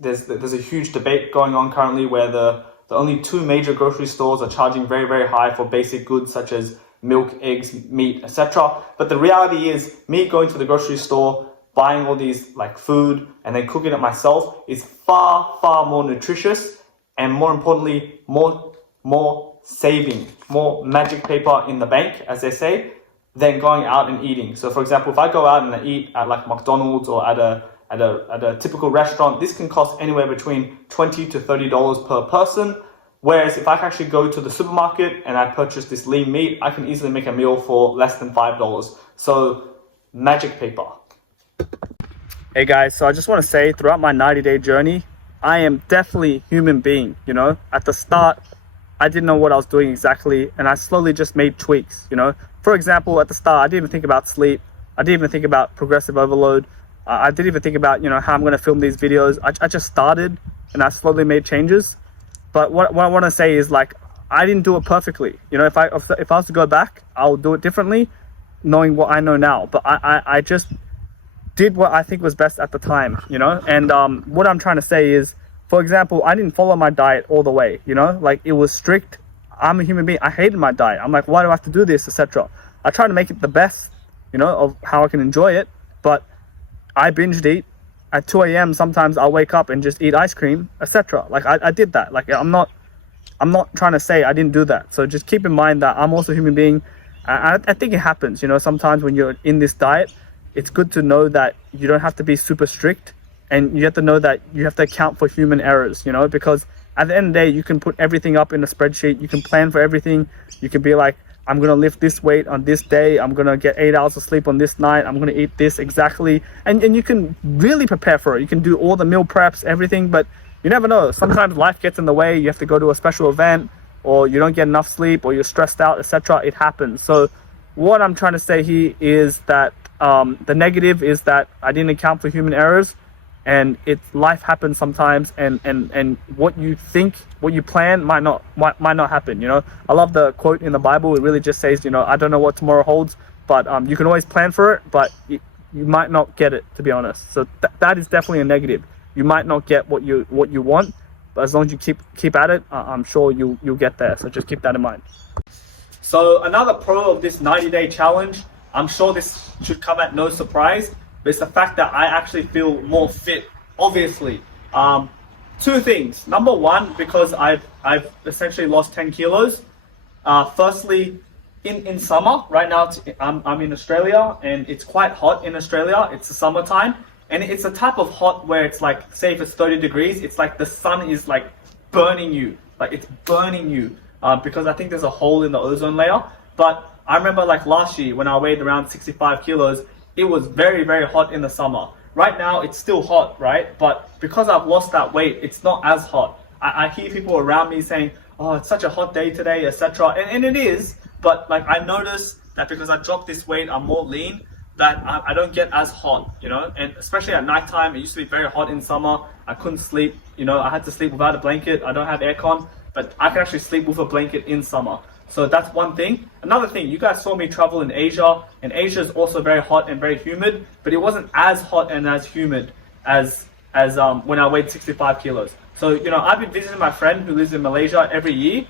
there's a huge debate going on currently where the only two major grocery stores are charging very high for basic goods such as milk, eggs, meat, etc. But the reality is, me going to the grocery store, buying all these like food and then cooking it myself is far more nutritious, and more importantly, more saving, more magic paper in the bank, as they say, than going out and eating. So for example, if I go out and I eat at like McDonald's or at a typical restaurant, this can cost anywhere between $20 to $30 per person. Whereas if I actually go to the supermarket and I purchase this lean meat, I can easily make a meal for less than $5. So magic paper. Hey guys, so I just want to say, throughout my 90-day journey, I am definitely a human being, you know. At the start, I didn't know what I was doing exactly, and I slowly just made tweaks, you know. For example, at the start, I didn't even think about sleep. I didn't even think about progressive overload. I didn't even think about, you know, how I'm going to film these videos. I just started, and I slowly made changes. But what I want to say is, like, I didn't do it perfectly. You know, if I was to go back, I'll do it differently, knowing what I know now. But I just did what I think was best at the time, you know. And what I'm trying to say is, for example, I didn't follow my diet all the way, you know. Like, it was strict. I'm a human being. I hated my diet. I'm like, why do I have to do this, etc. I try to make it the best, you know, of how I can enjoy it. But I binged eat. at 2 a.m. sometimes I'll wake up and just eat ice cream, etc. Like I did that. Like I'm not trying to say I didn't do that. So just keep in mind that I'm also a human being. I think it happens, you know, sometimes when you're in this diet, it's good to know that you don't have to be super strict, and you have to know that you have to account for human errors, you know, because at the end of the day, you can put everything up in a spreadsheet. You can plan for everything. You can be like, I'm going to lift this weight on this day. I'm going to get 8 hours of sleep on this night. I'm going to eat this exactly. And you can really prepare for it. You can do all the meal preps, everything, but you never know. Sometimes life gets in the way. You have to go to a special event, or you don't get enough sleep, or you're stressed out, etc. It happens. So what I'm trying to say here is that the negative is that I didn't account for human errors, and life happens sometimes, and what you think, what you plan might not happen, you know. I love the quote in the Bible. It really just says, you know, I don't know what tomorrow holds, but you can always plan for it, but you might not get it, to be honest. So that is definitely a negative. You might not get what you want, but as long as you keep at it, I'm sure you'll get there. So just keep that in mind. So another pro of this 90-day challenge, I'm sure this should come at no surprise, but it's the fact that I actually feel more fit, obviously. Two things. Number one, because I've essentially lost 10 kilos. Firstly, in summer, right now I'm in Australia, and it's quite hot in Australia. It's the summertime, and it's a type of hot where it's like, say if it's 30 degrees, it's like the sun is like burning you. Like it's burning you because I think there's a hole in the ozone layer. But I remember like last year when I weighed around 65 kilos, it was very, very hot in the summer. Right now, it's still hot, right? But because I've lost that weight, it's not as hot. I hear people around me saying, oh, it's such a hot day today, etc. And it is, but like I notice that because I dropped this weight, I'm more lean, that I don't get as hot, you know? And especially at nighttime, it used to be very hot in summer. I couldn't sleep, you know, I had to sleep without a blanket. I don't have aircon, but I can actually sleep with a blanket in summer. So that's one thing. Another thing, you guys saw me travel in Asia, and Asia is also very hot and very humid, but it wasn't as hot and as humid as when I weighed 65 kilos. So, you know, I've been visiting my friend who lives in Malaysia every year,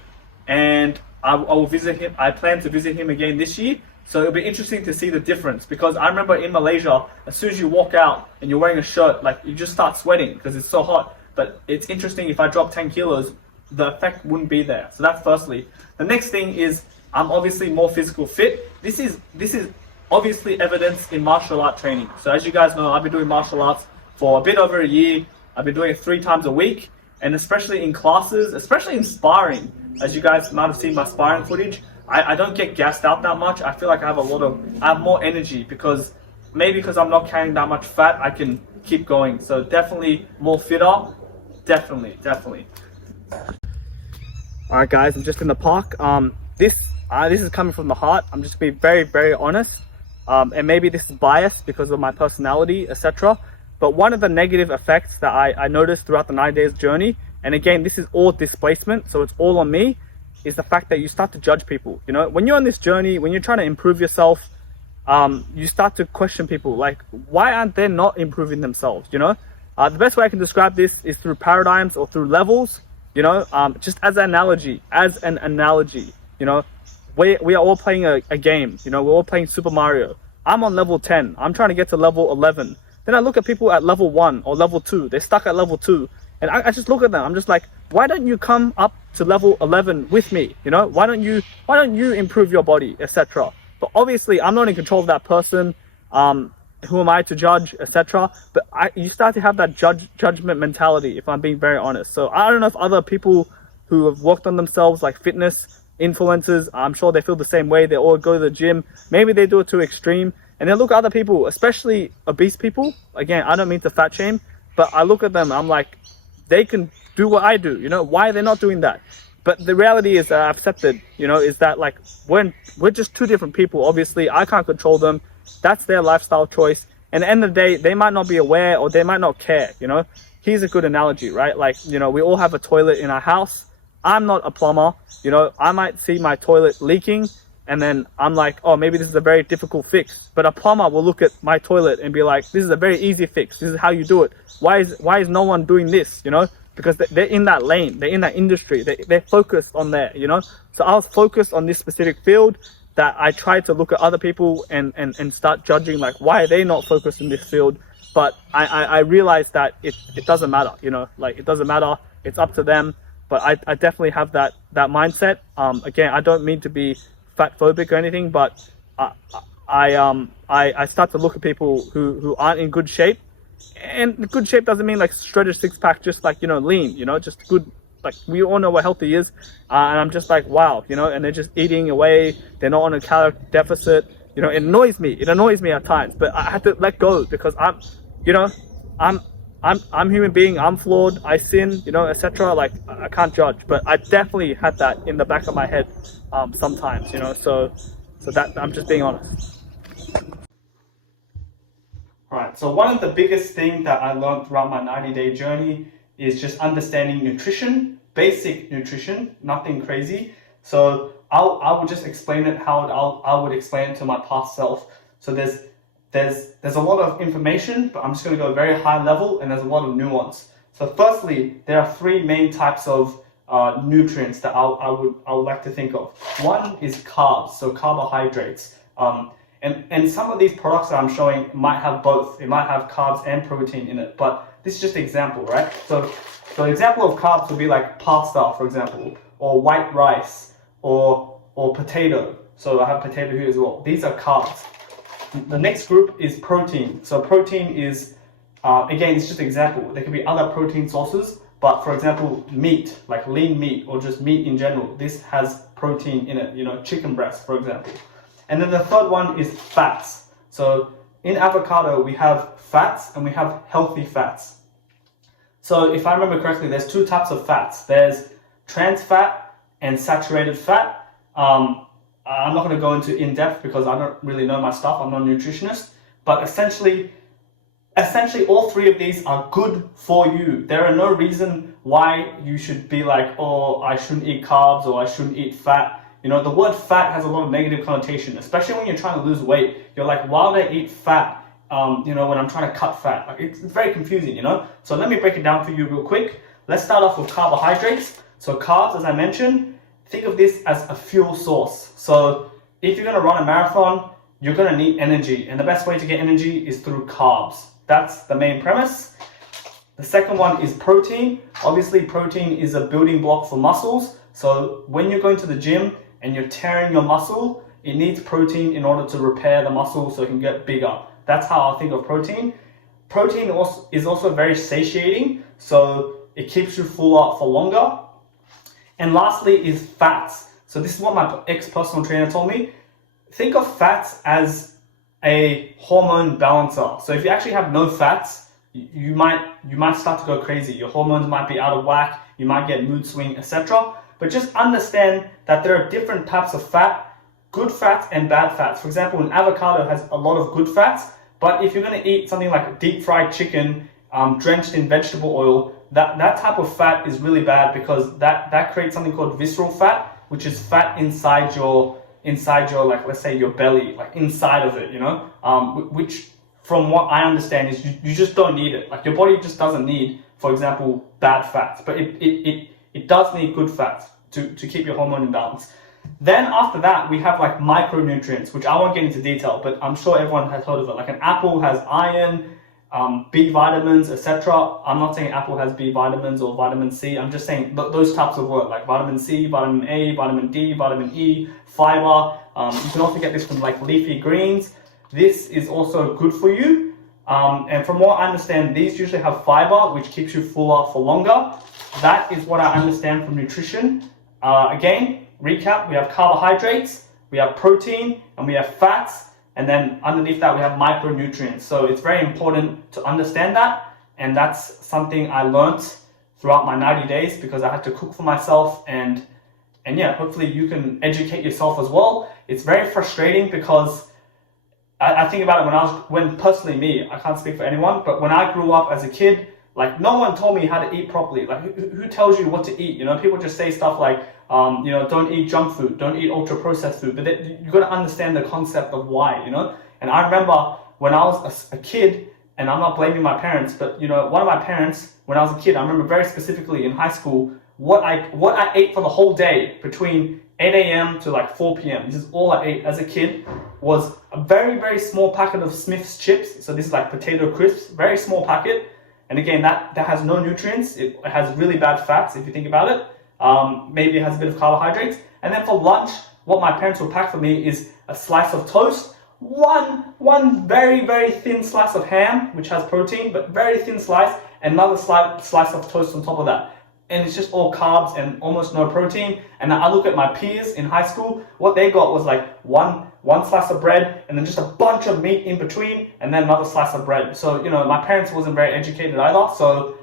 and I will visit him. I plan to visit him again this year. So it'll be interesting to see the difference, because I remember in Malaysia, as soon as you walk out and you're wearing a shirt, like you just start sweating because it's so hot. But it's interesting, if I drop 10 kilos, the effect wouldn't be there. So that's firstly. The next thing is I'm obviously more physical fit. This is obviously evidenced in martial art training. So as you guys know, I've been doing martial arts for a bit over a year. I've been doing it 3 times a week, and especially in classes, especially in sparring. As you guys might have seen my sparring footage, I don't get gassed out that much. I feel like I have more energy, because because I'm not carrying that much fat, I can keep going. So definitely more fitter. Definitely. All right, guys, I'm just in the park. This is coming from the heart. I'm just being very, very honest. And maybe this is biased because of my personality, etc. But one of the negative effects that I noticed throughout the 9 days journey, and again, this is all displacement, so it's all on me, is the fact that you start to judge people. You know, when you're on this journey, when you're trying to improve yourself, you start to question people. Like, why aren't they not improving themselves? You know, the best way I can describe this is through paradigms or through levels. You know, just as an analogy, you know, we are all playing a game. You know, we're all playing Super Mario. I'm on level 10. I'm trying to get to level 11. Then I look at people at level 1 or level 2. They're stuck at level 2. And I just look at them. I'm just like, why don't you come up to level 11 with me? You know, why don't you improve your body, etc. But obviously, I'm not in control of that person. Who am I to judge, etc. But you start to have that judgment mentality, if I'm being very honest. So I don't know if other people who have worked on themselves, like fitness influencers, I'm sure they feel the same way. They all go to the gym. Maybe they do it to extreme. And then look at other people, especially obese people. Again, I don't mean to fat shame, but I look at them, I'm like, they can do what I do. You know, why are they not doing that? But the reality is that I've accepted, you know, is that like we're just two different people. Obviously, I can't control them. That's their lifestyle choice. And at the end of the day, they might not be aware, or they might not care, you know. Here's a good analogy, right? Like, you know, we all have a toilet in our house. I'm not a plumber, you know. I might see my toilet leaking, and then I'm like, oh, maybe this is a very difficult fix. But a plumber will look at my toilet and be like, this is a very easy fix. This is how you do it. Why is no one doing this, you know? Because they're in that lane. They're in that industry. They're focused on there, you know? So I was focused on this specific field, that I tried to look at other people and start judging, like, why are they not focused in this field? but I realized that it doesn't matter, you know, like it doesn't matter. It's up to them. But I definitely have that mindset. Again, I don't mean to be fat phobic or anything, but I start to look at people who aren't in good shape, and good shape doesn't mean like shredded six pack, just like, you know, lean, you know, just good. Like we all know what healthy is, and I'm just like, wow, you know, and they're just eating away. They're not on a calorie deficit. You know, it annoys me. It annoys me at times, but I have to let go because I'm human being. I'm flawed. I sin, you know, etc. Like I can't judge, but I definitely had that in the back of my head sometimes, you know. So that I'm just being honest. All right. So one of the biggest things that I learned throughout my 90-day journey is just understanding nutrition, basic nutrition, nothing crazy. So I will just explain it how I would explain it to my past self. So there's a lot of information, but I'm just going to go very high level, and there's a lot of nuance. So firstly, there are three main types of nutrients that I would like to think of. One is carbs, so carbohydrates. And some of these products that I'm showing might have both. It might have carbs and protein in it, but this is just an example, right? So an example of carbs would be like pasta, for example, or white rice, or potato. So I have potato here as well. These are carbs. The next group is protein. So protein is, again, it's just an example. There could be other protein sources, but for example, meat, like lean meat or just meat in general, this has protein in it, you know, chicken breast, for example. And then the third one is fats. So in avocado, we have fats and we have healthy fats. So if I remember correctly, there's two types of fats. There's trans fat and saturated fat. I'm not going to go into in depth because I don't really know my stuff. I'm not a nutritionist, but essentially all three of these are good for you. There are no reason why you should be like, oh, I shouldn't eat carbs or I shouldn't eat fat. You know, the word fat has a lot of negative connotation, especially when you're trying to lose weight. You're like, why would I eat fat? You know, when I'm trying to cut fat, like it's very confusing, you know? So let me break it down for you real quick. Let's start off with carbohydrates. So carbs, as I mentioned, think of this as a fuel source. So if you're going to run a marathon, you're going to need energy. And the best way to get energy is through carbs. That's the main premise. The second one is protein. Obviously, protein is a building block for muscles. So when you're going to the gym and you're tearing your muscle, it needs protein in order to repair the muscle so it can get bigger. That's how I think of protein. Protein is also very satiating. So it keeps you full up for longer. And lastly is fats. So this is what my ex-personal trainer told me. Think of fats as a hormone balancer. So if you actually have no fats, you might start to go crazy. Your hormones might be out of whack. You might get mood swing, etc. But just understand that there are different types of fat, good fats and bad fats. For example, an avocado has a lot of good fats, but if you're going to eat something like deep fried chicken drenched in vegetable oil, that type of fat is really bad because that creates something called visceral fat, which is fat inside your like, let's say your belly, like inside of it, you know, which from what I understand is you just don't need it. Like your body just doesn't need, for example, bad fats, but it does need good fats to keep your hormone in balance. Then after that, we have like micronutrients, which I won't get into detail, but I'm sure everyone has heard of it. Like an apple has iron, B vitamins, etc. I'm not saying apple has B vitamins or vitamin C. I'm just saying those types of words like vitamin C, vitamin A, vitamin D, vitamin E, fiber. You can also get this from like leafy greens. This is also good for you. And from what I understand, these usually have fiber, which keeps you full up for longer. That is what I understand from nutrition. Again, recap, we have carbohydrates, we have protein, and we have fats. And then underneath that, we have micronutrients. So it's very important to understand that. And that's something I learned throughout my 90 days because I had to cook for myself. And yeah, hopefully you can educate yourself as well. It's very frustrating because I think about it when personally me, I can't speak for anyone, but when I grew up as a kid, like no one told me how to eat properly. Like who tells you what to eat? You know, people just say stuff like, you know, don't eat junk food, don't eat ultra processed food, but you got to understand the concept of why, you know? And I remember when I was a kid, and I'm not blaming my parents, but you know, one of my parents, when I was a kid, I remember very specifically in high school, what I ate for the whole day between 8 a.m. to like 4 p.m. This is all I ate as a kid, was a very, very small packet of Smith's chips. So this is like potato crisps, very small packet. And again, that has no nutrients. It has really bad fats if you think about it. Maybe it has a bit of carbohydrates. And then for lunch, what my parents will pack for me is a slice of toast, one very, very thin slice of ham, which has protein, but very thin slice, and another slice of toast on top of that. And it's just all carbs and almost no protein. And I look at my peers in high school, what they got was like one slice of bread and then just a bunch of meat in between and then another slice of bread. So, you know, my parents wasn't very educated either. So,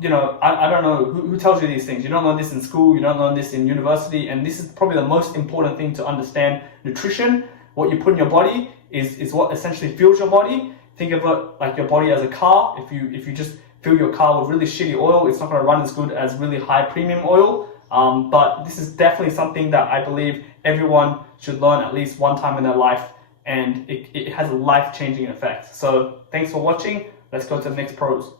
you know, I don't know who tells you these things. You don't learn this in school, you don't learn this in university. And this is probably the most important thing to understand nutrition. What you put in your body is what essentially fuels your body. Think of it like your body as a car. If you just fill your car with really shitty oil, it's not going to run as good as really high premium oil. But this is definitely something that I believe everyone should learn at least one time in their life, and it has a life-changing effect. So thanks for watching. Let's go to the next pros.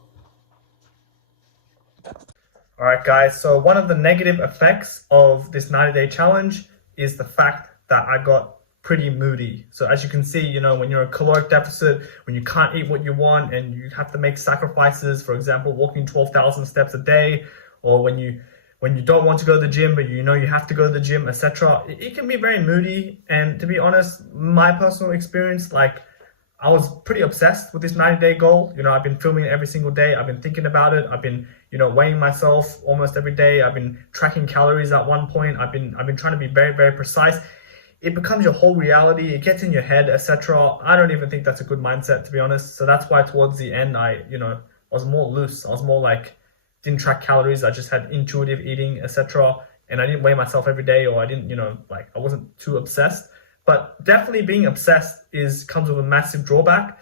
All right, guys. So one of the negative effects of this 90-day challenge is the fact that I got pretty moody. So as you can see, you know, when you're a caloric deficit, when you can't eat what you want and you have to make sacrifices, for example, walking 12,000 steps a day, or when you don't want to go to the gym, but you know you have to go to the gym, etc. It can be very moody. And to be honest, my personal experience, like, I was pretty obsessed with this 90-day goal. You know, I've been filming it every single day. I've been thinking about it. I've been, you know, weighing myself almost every day. I've been tracking calories at one point. I've been trying to be very, very precise. It becomes your whole reality. It gets in your head, etc. I don't even think that's a good mindset, to be honest. So that's why towards the end, I was more loose. I was more like, didn't track calories. I just had intuitive eating, etc. And I didn't weigh myself every day, or I didn't, I wasn't too obsessed. But definitely being obsessed comes with a massive drawback.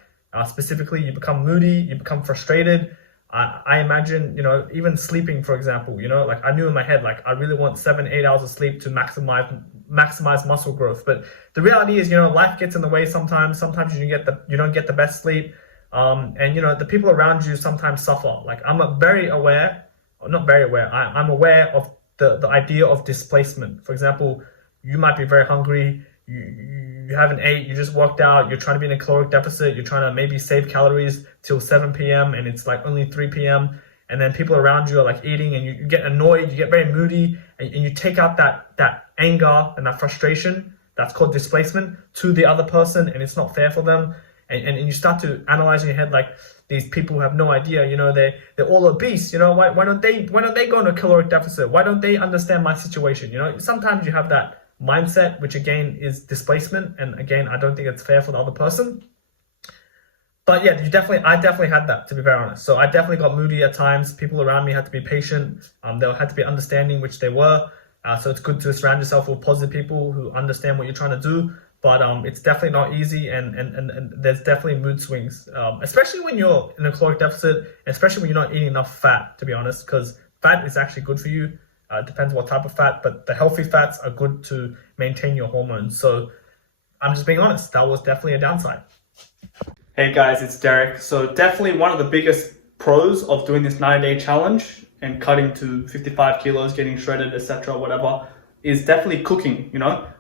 Specifically, you become moody, you become frustrated. I imagine, even sleeping, for example, like I knew in my head, like I really want 7-8 hours of sleep to maximize muscle growth. But the reality is, life gets in the way sometimes. Sometimes you don't get the best sleep. And the people around you sometimes suffer. Like I'm I'm aware of the idea of displacement. For example, you might be very hungry, you haven't ate, you just worked out, you're trying to be in a caloric deficit, you're trying to maybe save calories till 7 p.m. and it's like only 3 p.m. and then people around you are like eating, and you get annoyed, you get very moody, and you take out that anger and that frustration, that's called displacement, to the other person, and it's not fair for them. And you start to analyze in your head, like, these people have no idea, they're all obese, why don't they go in a caloric deficit? Why don't they understand my situation? Sometimes you have that mindset, which again is displacement, and again, I don't think it's fair for the other person. But yeah, I definitely had that, to be very honest. So I definitely got moody at times. People around me had to be patient. They had to be understanding, which they were. So it's good to surround yourself with positive people who understand what you're trying to do. But it's definitely not easy, and there's definitely mood swings, especially when you're in a caloric deficit, especially when you're not eating enough fat, to be honest, because fat is actually good for you. It depends what type of fat, but the healthy fats are good to maintain your hormones. So I'm just being honest, that was definitely a downside. Hey guys, it's Derek. So definitely one of the biggest pros of doing this 90-day challenge and cutting to 55 kilos, getting shredded, etc., whatever, is definitely cooking.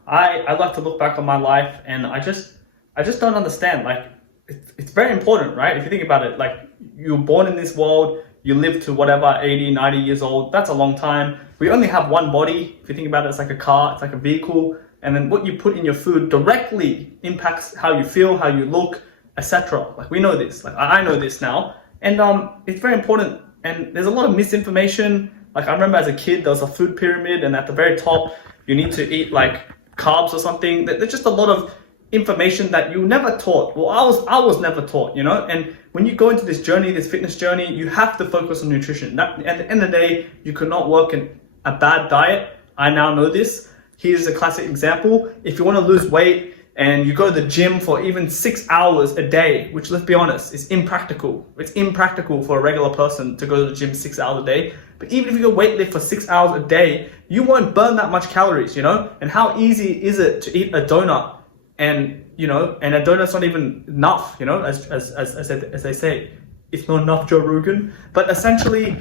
I like to look back on my life, and I just don't understand. Like, it's very important, right? If you think about it, like, you're born in this world, you live to whatever, 80, 90 years old. That's a long time. We only have one body. If you think about it, it's like a car, it's like a vehicle. And then what you put in your food directly impacts how you feel, how you look, etc. Like, we know this. Like, I know this now. And it's very important. And there's a lot of misinformation. Like, I remember as a kid, there was a food pyramid, and at the very top, you need to eat like carbs or something. There's just a lot of information that you never taught. Well, I was never taught, and when you go into this journey, this fitness journey, you have to focus on nutrition. At the end of the day, you cannot work in a bad diet. I now know this. Here's a classic example. If you want to lose weight and you go to the gym for even 6 hours a day, which, let's be honest, is impractical. It's impractical for a regular person to go to the gym 6 hours a day. But even if you go weightlift for 6 hours a day, you won't burn that much calories, And how easy is it to eat a donut? And a donut's not even enough, as they say, it's not enough, Joe Rogan. But essentially,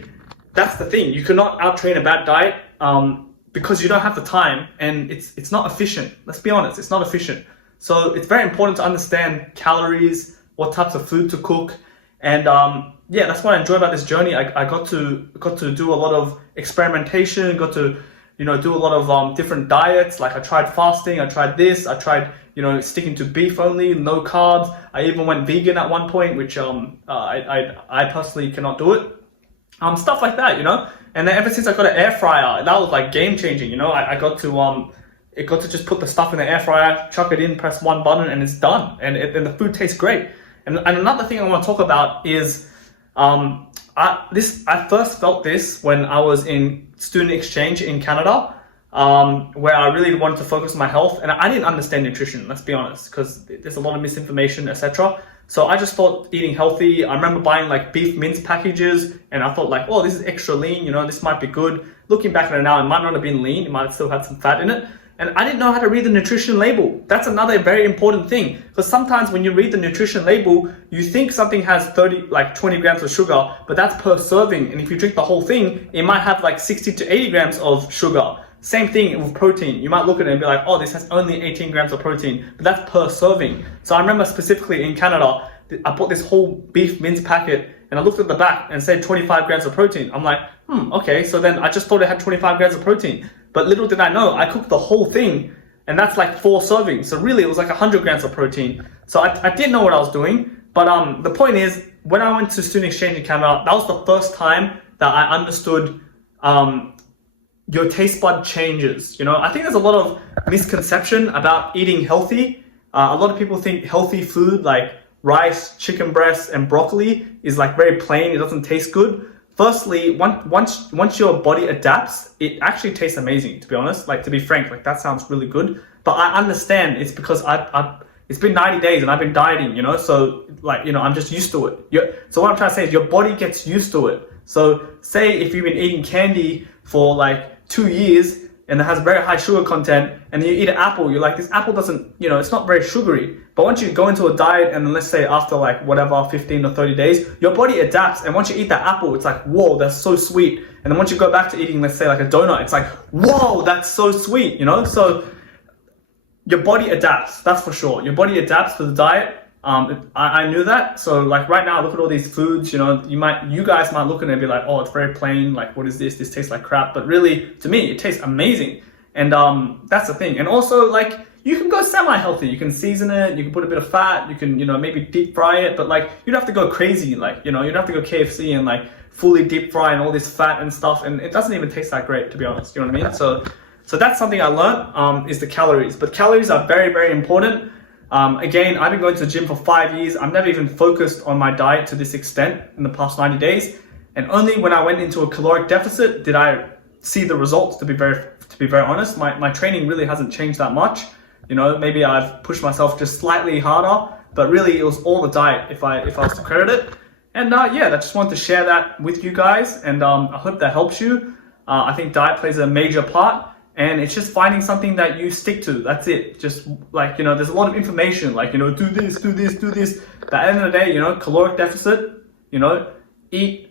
that's the thing. You cannot out-train a bad diet because you don't have the time, and it's not efficient. Let's be honest, it's not efficient. So it's very important to understand calories, what types of food to cook, and yeah, that's what I enjoy about this journey. I got to do a lot of experimentation, got to do a lot of different diets. Like I tried fasting, I tried this, I tried sticking to beef only, no carbs. I even went vegan at one point, which I personally cannot do it. Stuff like that, And then ever since I got an air fryer, that was like game changing. I got to just put the stuff in the air fryer, chuck it in, press one button, and it's done. And the food tastes great. And another thing I want to talk about is I first felt this when I was in student exchange in Canada, where I really wanted to focus on my health, and I didn't understand nutrition, let's be honest, because there's a lot of misinformation, etc. So I just thought eating healthy. I remember buying like beef mince packages, and I thought like, oh, this is extra lean, this might be good. Looking back at it now, it might not have been lean, it might have still had some fat in it. And I didn't know how to read the nutrition label. That's another very important thing, because sometimes when you read the nutrition label, you think something has 20 grams of sugar, but that's per serving. And if you drink the whole thing, it might have like 60 to 80 grams of sugar. Same thing with protein. You might look at it and be like, oh, this has only 18 grams of protein, but that's per serving. So I remember specifically in Canada, I bought this whole beef mince packet, and I looked at the back and said 25 grams of protein. I'm like, okay. So then I just thought it had 25 grams of protein. But little did I know, I cooked the whole thing, and that's like 4 servings. So really, it was like 100 grams of protein. So I didn't know what I was doing. But the point is, when I went to student exchange in Canada, that was the first time that I understood your taste bud changes. I think there's a lot of misconception about eating healthy. A lot of people think healthy food like rice, chicken breast, and broccoli is like very plain. It doesn't taste good. Firstly, once your body adapts, it actually tastes amazing, to be honest. Like, to be frank, like that sounds really good. But I understand it's because it's been 90 days and I've been dieting, so like, I'm just used to it. So what I'm trying to say is your body gets used to it. So say if you've been eating candy for like 2 years and it has very high sugar content, and then you eat an apple, you're like, this apple doesn't, it's not very sugary. But once you go into a diet, and then let's say after like whatever, 15 or 30 days, your body adapts. And once you eat that apple, it's like, whoa, that's so sweet. And then once you go back to eating, let's say like a donut, it's like, whoa, that's so sweet, So your body adapts, that's for sure. Your body adapts to the diet. I knew that. So like right now, look at all these foods, you guys might look at it and be like, oh, it's very plain. Like, what is this? This tastes like crap. But really, to me, it tastes amazing. And that's the thing. And also, like, you can go semi-healthy. You can season it. You can put a bit of fat. You can, maybe deep fry it. But like, you don't have to go crazy. Like, you don't have to go KFC and like fully deep fry and all this fat and stuff. And it doesn't even taste that great, to be honest. You know what I mean? So that's something I learned is the calories. But calories are very, very important. Again, I've been going to the gym for 5 years. I've never even focused on my diet to this extent in the past 90 days. And only when I went into a caloric deficit did I see the results, to be very honest. My training really hasn't changed that much. Maybe I've pushed myself just slightly harder, but really it was all the diet if I was to credit it. And yeah, I just wanted to share that with you guys, and I hope that helps you. I think diet plays a major part. And it's just finding something that you stick to. That's it. Just like, there's a lot of information, like, do this, do this, do this. But at the end of the day, caloric deficit, eat.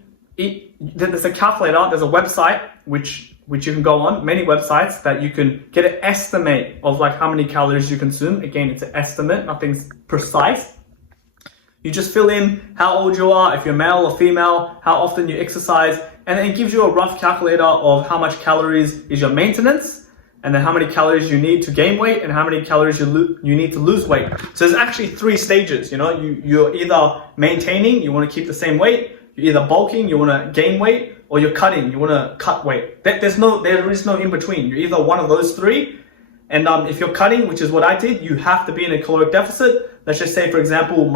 There's a calculator, there's a website, which you can go on, many websites that you can get an estimate of like how many calories you consume. Again, it's an estimate, nothing's precise. You just fill in how old you are, if you're male or female, how often you exercise, and then it gives you a rough calculator of how much calories is your maintenance, and then how many calories you need to gain weight, and how many calories you need to lose weight. So there's actually 3 stages. You're either maintaining, you want to keep the same weight, you're either bulking, you want to gain weight, or you're cutting, you want to cut weight. There is no in between. You're either one of those 3. And if you're cutting, which is what I did, you have to be in a caloric deficit. Let's just say, for example,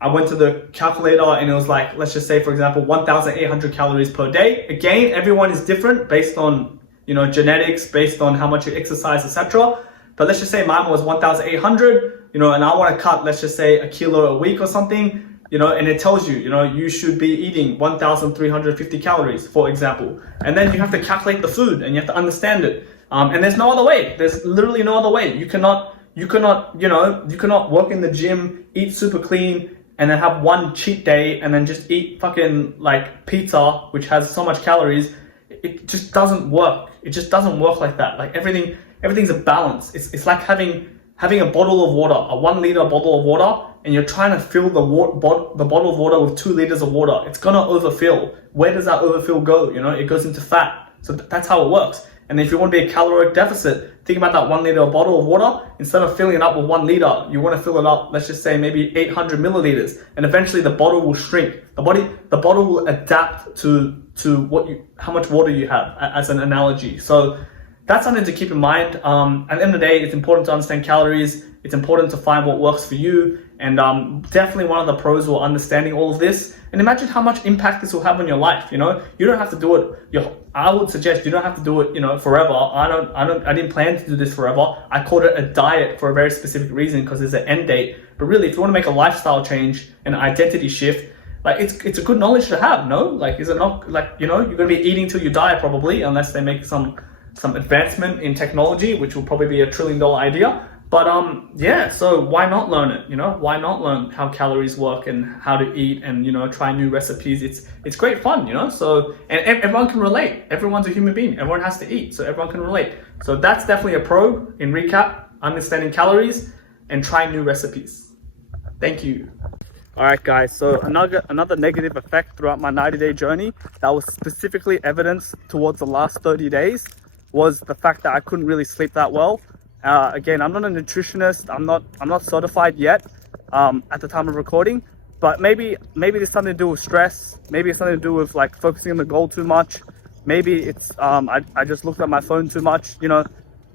I went to the calculator and it was like, let's just say, for example, 1,800 calories per day. Again, everyone is different based on, genetics, based on how much you exercise, etc. But let's just say mine was 1,800, and I want to cut, let's just say, 1 kilo a week or something, and it tells you, you should be eating 1,350 calories, for example. And then you have to calculate the food and you have to understand it. And there's no other way. There's literally no other way. You cannot work in the gym, eat super clean, and then have one cheat day and then just eat fucking like pizza, which has so much calories, it just doesn't work. It just doesn't work like that. Like everything's a balance. It's like having a bottle of water, a 1 liter bottle of water, and you're trying to fill the bottle of water with 2 liters of water. It's gonna overfill. Where does that overfill go? You know, it goes into fat. So that's how it works. And if you want to be a caloric deficit, think about that 1 liter bottle of water. Instead of filling it up with 1 liter, you want to fill it up, let's just say maybe 800 milliliters. And eventually the bottle will shrink. The bottle will adapt to how much water you have, as an analogy. So that's something to keep in mind. At the end of the day, it's important to understand calories. It's important to find what works for you. And definitely one of the pros will understanding all of this. And imagine how much impact this will have on your life. You know, you don't have to do it. I would suggest you don't have to do it, you know, forever. I didn't plan to do this forever. I called it a diet for a very specific reason, because there's an end date. But really, if you want to make a lifestyle change and an identity shift, like it's a good knowledge to have, no? Like, is it not? Like, you know, you're gonna be eating till you die probably, unless they make some advancement in technology, which will probably be $1 trillion idea. But yeah, so why not learn it? You know, why not learn how calories work and how to eat, and, you know, try new recipes? It's great fun, you know. So, and everyone can relate. Everyone's a human being. Everyone has to eat, so everyone can relate. So that's definitely a pro. In recap, understanding calories and trying new recipes. Thank you. All right, guys. So another negative effect throughout my 90-day journey that was specifically evidenced towards the last 30 days was the fact that I couldn't really sleep that well. Again, I'm not a nutritionist. I'm not certified yet at the time of recording, but maybe there's something to do with stress. Maybe it's something to do with like focusing on the goal too much. Maybe it's I just looked at my phone too much, you know.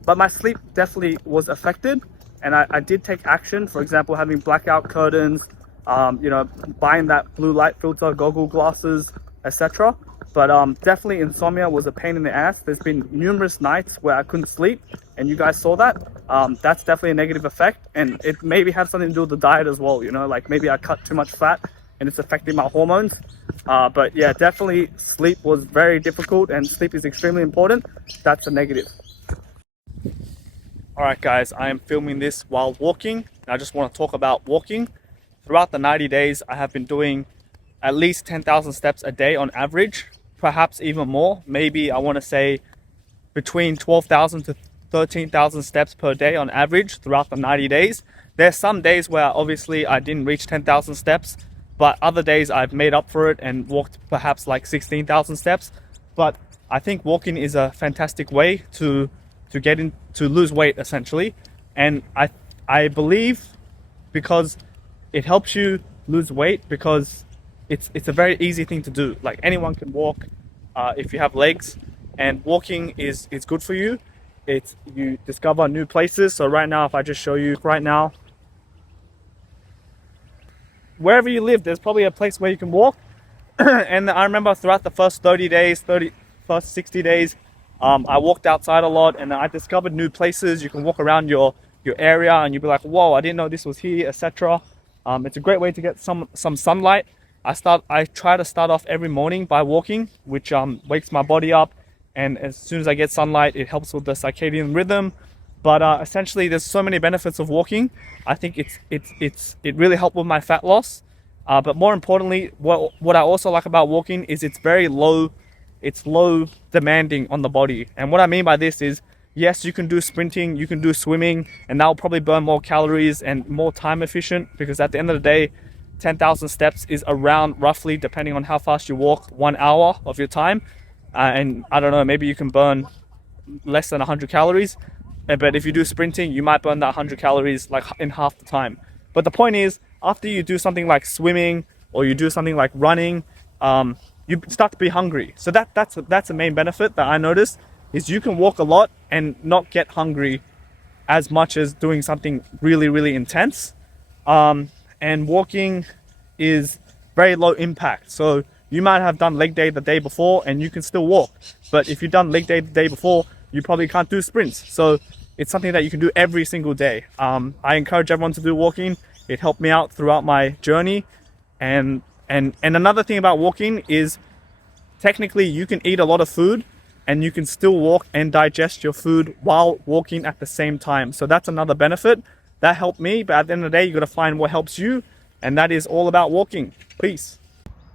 But my sleep definitely was affected, and I did take action. For example, having blackout curtains, you know, buying that blue light filter, goggle glasses, etc. But definitely insomnia was a pain in the ass. There's been numerous nights where I couldn't sleep, and you guys saw that. That's definitely a negative effect, and it maybe had something to do with the diet as well, you know, like maybe I cut too much fat and it's affecting my hormones. But yeah, definitely sleep was very difficult, and sleep is extremely important. That's a negative. All right, guys, I am filming this while walking, and I just want to talk about walking. Throughout the 90 days, I have been doing at least 10,000 steps a day on average, perhaps even more. Maybe I want to say between 12,000 to 13,000 steps per day on average throughout the 90 days. There's some days where obviously I didn't reach 10,000 steps, but other days I've made up for it and walked perhaps like 16,000 steps. But I think walking is a fantastic way to lose weight essentially. And I believe because it helps you lose weight, because it's a very easy thing to do. Like anyone can walk if you have legs, and walking is good for you. You discover new places. So right now, if I just show you right now, wherever you live, there's probably a place where you can walk. And I remember throughout the first 60 days, I walked outside a lot, and I discovered new places. You can walk around your area, and you'll be like, whoa, I didn't know this was here, etc. It's a great way to get some sunlight. I try to start off every morning by walking, which wakes my body up, and as soon as I get sunlight, it helps with the circadian rhythm. But essentially, there's so many benefits of walking. I think it really helped with my fat loss. But more importantly, what I also like about walking is it's low demanding on the body. And what I mean by this is, yes, you can do sprinting, you can do swimming, and that'll probably burn more calories and more time efficient, because at the end of the day, 10,000 steps is around, roughly, depending on how fast you walk, 1 hour of your time. And I don't know, maybe you can burn less than 100 calories. But if you do sprinting, you might burn that 100 calories like in half the time. But the point is, after you do something like swimming, or you do something like running, you start to be hungry. So that's a main benefit that I noticed, is you can walk a lot and not get hungry as much as doing something really, really intense. And walking is very low impact. So you might have done leg day the day before and you can still walk. But if you've done leg day the day before, you probably can't do sprints. So it's something that you can do every single day. I encourage everyone to do walking. It helped me out throughout my journey. And another thing about walking is, technically you can eat a lot of food and you can still walk and digest your food while walking at the same time. So that's another benefit. That helped me, but at the end of the day, you got to find what helps you. and that is all about walking. Peace.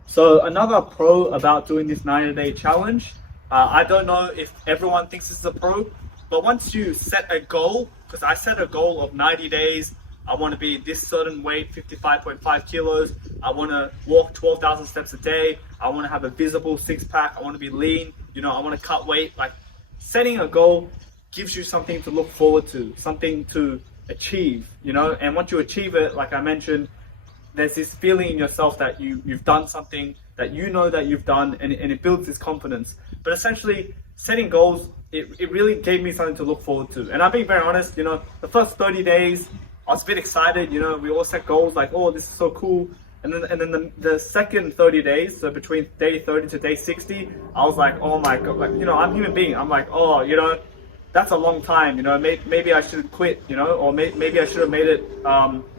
So another pro about doing this 90-day challenge, I don't know if everyone thinks this is a pro, but once you set a goal, because I set a goal of 90 days, I want to be this certain weight, 55.5 kilos. I want to walk 12,000 steps a day. I want to have a visible six-pack. I want to be lean. You know, I want to cut weight. Like, setting a goal gives you something to look forward to, something to achieve, you know? And once you achieve it, like I mentioned, there's this feeling in yourself that you've done something that you know that you've done, and it builds this confidence. But essentially, setting goals, it really gave me something to look forward to. And I'm being very honest, you know, the first 30 days, I was a bit excited, you know, we all set goals like, oh, this is so cool. And then the second 30 days, so between day 30 to day 60, I was like, oh my God, like, you know, I'm a human being. I'm like, oh, you know, that's a long time, you know, maybe I should quit, you know, or maybe I should have made it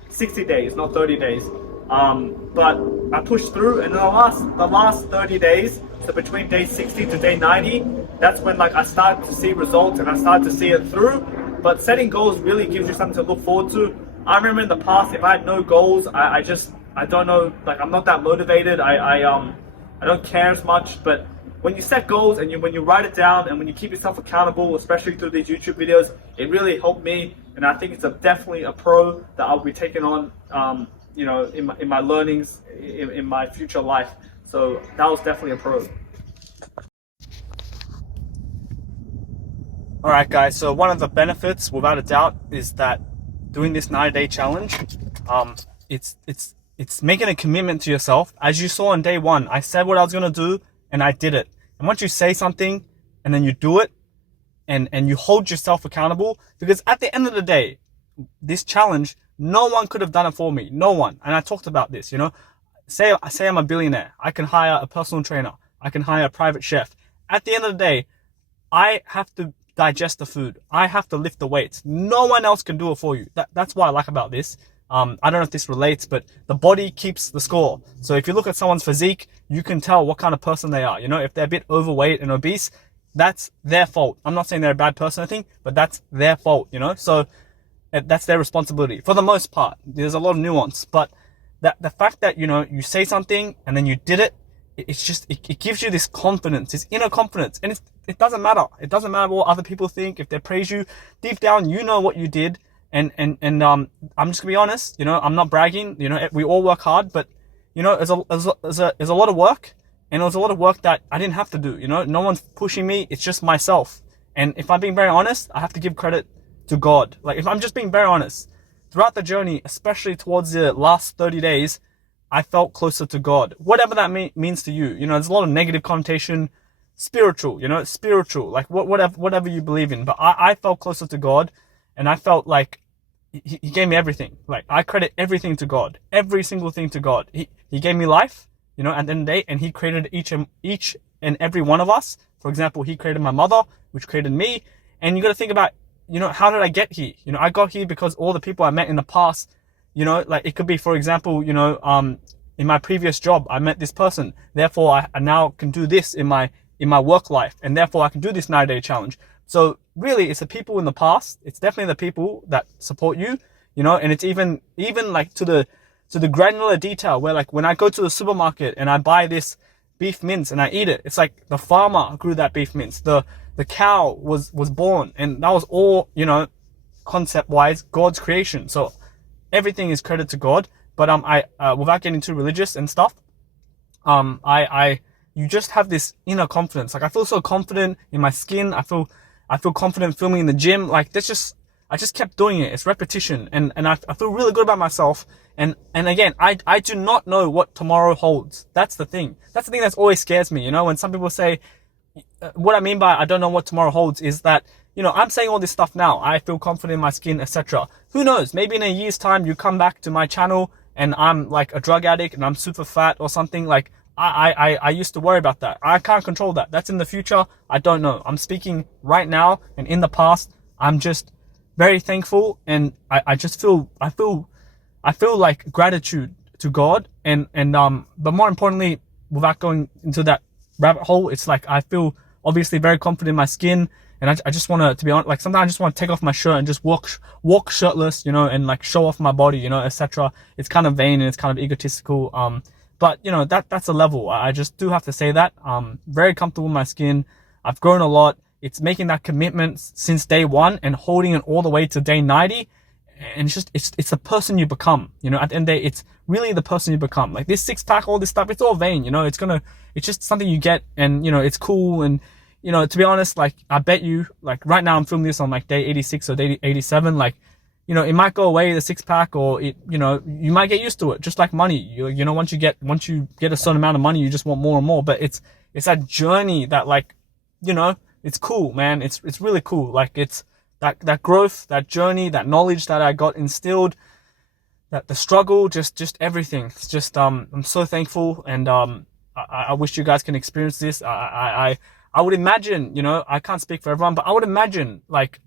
60 days, not 30 days. But I pushed through, and then the last 30 days, so between day 60 to day 90, that's when like I started to see results and I started to see it through. But setting goals really gives you something to look forward to. I remember in the past, if I had no goals, I don't know, like I'm not that motivated. I don't care as much. But when you set goals and when you write it down and when you keep yourself accountable, especially through these YouTube videos, it really helped me. And I think it's definitely a pro that I'll be taking on, you know, in my learnings in my future life. So that was definitely a pro. All right, guys. So one of the benefits, without a doubt, is that doing this 90-day challenge, it's making a commitment to yourself. As you saw on day one, I said what I was gonna do, and I did it. And once you say something, and then you do it, and you hold yourself accountable, because at the end of the day, this challenge, no one could have done it for me. No one. And I talked about this. You know, say I'm a billionaire. I can hire a personal trainer. I can hire a private chef. At the end of the day, I have to digest the food. I have to lift the weights. No one else can do it for you. That's what I like about this. I don't know if this relates, but the body keeps the score. So if you look at someone's physique, you can tell what kind of person they are. You know, if they're a bit overweight and obese, that's their fault. I'm not saying they're a bad person or anything, but that's their fault, you know? So that's their responsibility for the most part. There's a lot of nuance, but the fact that, you know, you say something and then you did it, it's just, it gives you this confidence, this inner confidence. And it doesn't matter. It doesn't matter what other people think. If they praise you, deep down, you know what you did. And I'm just gonna be honest, you know, I'm not bragging, you know, we all work hard, but you know, there's a lot of work, and it was a lot of work that I didn't have to do, you know, no one's pushing me. It's just myself. And if I'm being very honest, I have to give credit to God. Like, if I'm just being very honest, throughout the journey, especially towards the last 30 days, I felt closer to God. Whatever that means to you. You know, there's a lot of negative connotation, spiritual, you know, spiritual, like whatever you believe in. But I felt closer to God, and I felt like he gave me everything. Like, I credit everything to God, every single thing to God. He gave me life, you know, at the end of the day, and he created each and every one of us. For example, he created my mother, which created me. And you got to think about, you know, how did I get here? You know, I got here because all the people I met in the past, you know, like it could be, for example, you know, in my previous job, I met this person. Therefore, I now can do this in my work life. And therefore, I can do this 90-day challenge. So really, it's the people in the past. It's definitely the people that support you, you know, and it's even like to the granular detail where, like, when I go to the supermarket and I buy this beef mince and I eat it, it's like the farmer grew that beef mince. The cow was born, and that was all, you know, concept wise, God's creation. So everything is credit to God. But without getting too religious and stuff, you just have this inner confidence. Like, I feel so confident in my skin. I feel confident filming in the gym. Like, I just kept doing it. It's repetition, and I feel really good about myself. And again, I do not know what tomorrow holds. That's the thing. That's the thing that's always scares me. You know, when some people say, what I mean by I don't know what tomorrow holds is that, you know, I'm saying all this stuff now. I feel confident in my skin, etc. Who knows? Maybe in a year's time, you come back to my channel and I'm like a drug addict and I'm super fat or something. Like, I used to worry about that. I can't control that. That's in the future. I don't know. I'm speaking right now, and in the past, I'm just very thankful, and I feel like gratitude to God, but more importantly, without going into that rabbit hole, it's like I feel obviously very confident in my skin, and I just want to be honest, like sometimes I just want to take off my shirt and just walk shirtless, you know, and like show off my body, you know, etc. It's kind of vain and it's kind of egotistical. But you know, that's a level. I just do have to say that. Very comfortable with my skin. I've grown a lot. It's making that commitment since day one and holding it all the way to day 90. And it's the person you become, you know. At the end of the day, it's really the person you become. Like this six pack, all this stuff, it's all vain, you know. It's just something you get, and you know, it's cool. And you know, to be honest, like I bet you, like right now I'm filming this on like day 86 or day 87, like, you know, it might go away, the six pack, or it, you know, you might get used to it, just like money. You know, once you get a certain amount of money, you just want more and more. But it's that journey that, like, you know, it's cool, man. It's really cool. Like it's that growth, that journey, that knowledge that I got instilled, that the struggle, just everything. It's just I'm so thankful, and I wish you guys can experience this. I would imagine, you know, I can't speak for everyone, but I would imagine, like,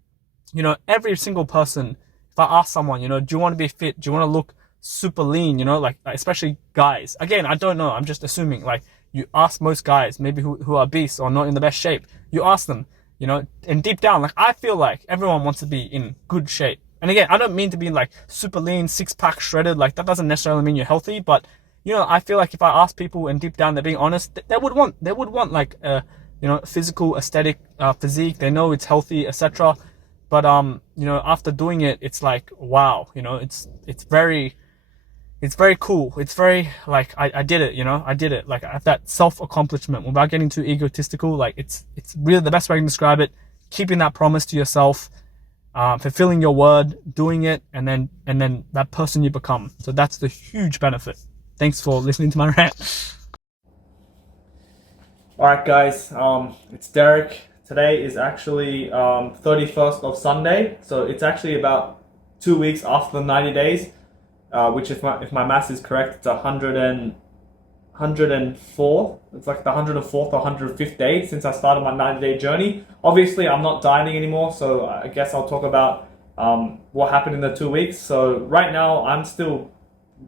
you know, every single person, if I ask someone, you know, do you want to be fit? Do you want to look super lean? You know, like, especially guys. Again, I don't know. I'm just assuming. Like, you ask most guys, maybe who are beasts or not in the best shape, you ask them, you know, and deep down, like, I feel like everyone wants to be in good shape. And again, I don't mean to be like super lean, six pack shredded. Like, that doesn't necessarily mean you're healthy, but, you know, I feel like if I ask people and deep down they're being honest, they would want like you know, physical, aesthetic physique. They know it's healthy, etc. But you know, after doing it, it's like, wow, you know, it's very cool. It's very like, I did it, you know, I did it. Like, that self accomplishment without getting too egotistical. Like, it's really the best way I can describe it. Keeping that promise to yourself, fulfilling your word, doing it, and then that person you become. So that's the huge benefit. Thanks for listening to my rant. Alright guys, it's Derek. Today is actually 31st of Sunday, so it's actually about 2 weeks after the 90 days, which if my math is correct, it's 104. It's like the 104th or 105th day since I started my 90-day journey. Obviously, I'm not dieting anymore, so I guess I'll talk about what happened in the 2 weeks. So right now, I'm still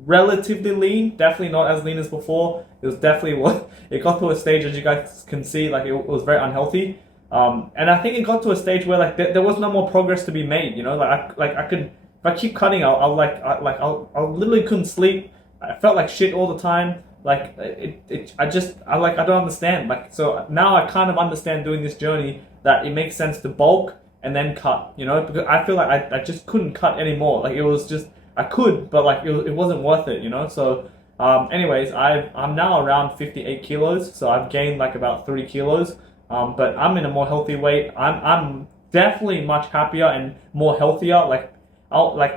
relatively lean, definitely not as lean as before. It was definitely it got to a stage, as you guys can see, like it was very unhealthy. And I think it got to a stage where like there was no more progress to be made. You know, like I could, if I keep cutting, I literally couldn't sleep. I felt like shit all the time. Like I don't understand. Like, so now I kind of understand doing this journey that it makes sense to bulk and then cut. You know, because I feel like I just couldn't cut anymore. Like, it was just, I could, but like it wasn't worth it, you know. So anyways, I'm now around 58 kilos, so I've gained like about 3 kilos, but I'm in a more healthy weight. I'm definitely much happier and more healthier. Like,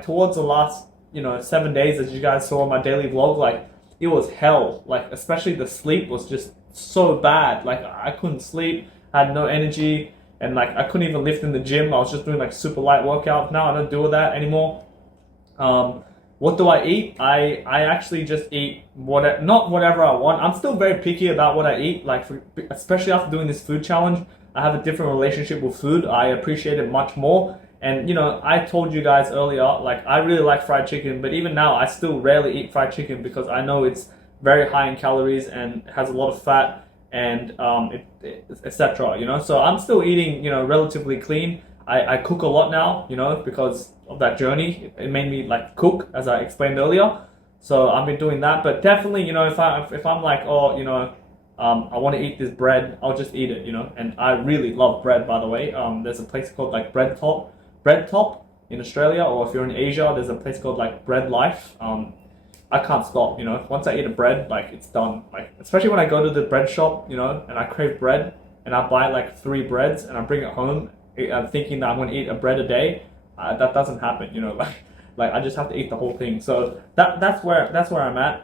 towards the last, you know, 7 days, as you guys saw in my daily vlog, like, it was hell. Like, especially the sleep was just so bad. Like, I couldn't sleep, I had no energy, and like I couldn't even lift in the gym. I was just doing like super light workouts. Now I don't do that anymore. What do I eat? I actually just eat not whatever I want. I'm still very picky about what I eat. Like, especially after doing this food challenge, I have a different relationship with food. I appreciate it much more. And you know, I told you guys earlier, like, I really like fried chicken, but even now I still rarely eat fried chicken because I know it's very high in calories and has a lot of fat and etc. You know, so I'm still eating, you know, relatively clean. I cook a lot now, you know, because of that journey. It made me like cook, as I explained earlier. So I've been doing that. But definitely, you know, if I'm like, oh, you know, I want to eat this bread, I'll just eat it, you know. And I really love bread, by the way. There's a place called like Bread Top in Australia, or if you're in Asia, there's a place called like Bread Life. I can't stop, you know. Once I eat a bread, like, it's done. Like, especially when I go to the bread shop, you know, and I crave bread, and I buy like 3 breads and I bring it home, I'm thinking that I'm going to eat a bread a day. That doesn't happen, you know. Like I just have to eat the whole thing. So that's where I'm at.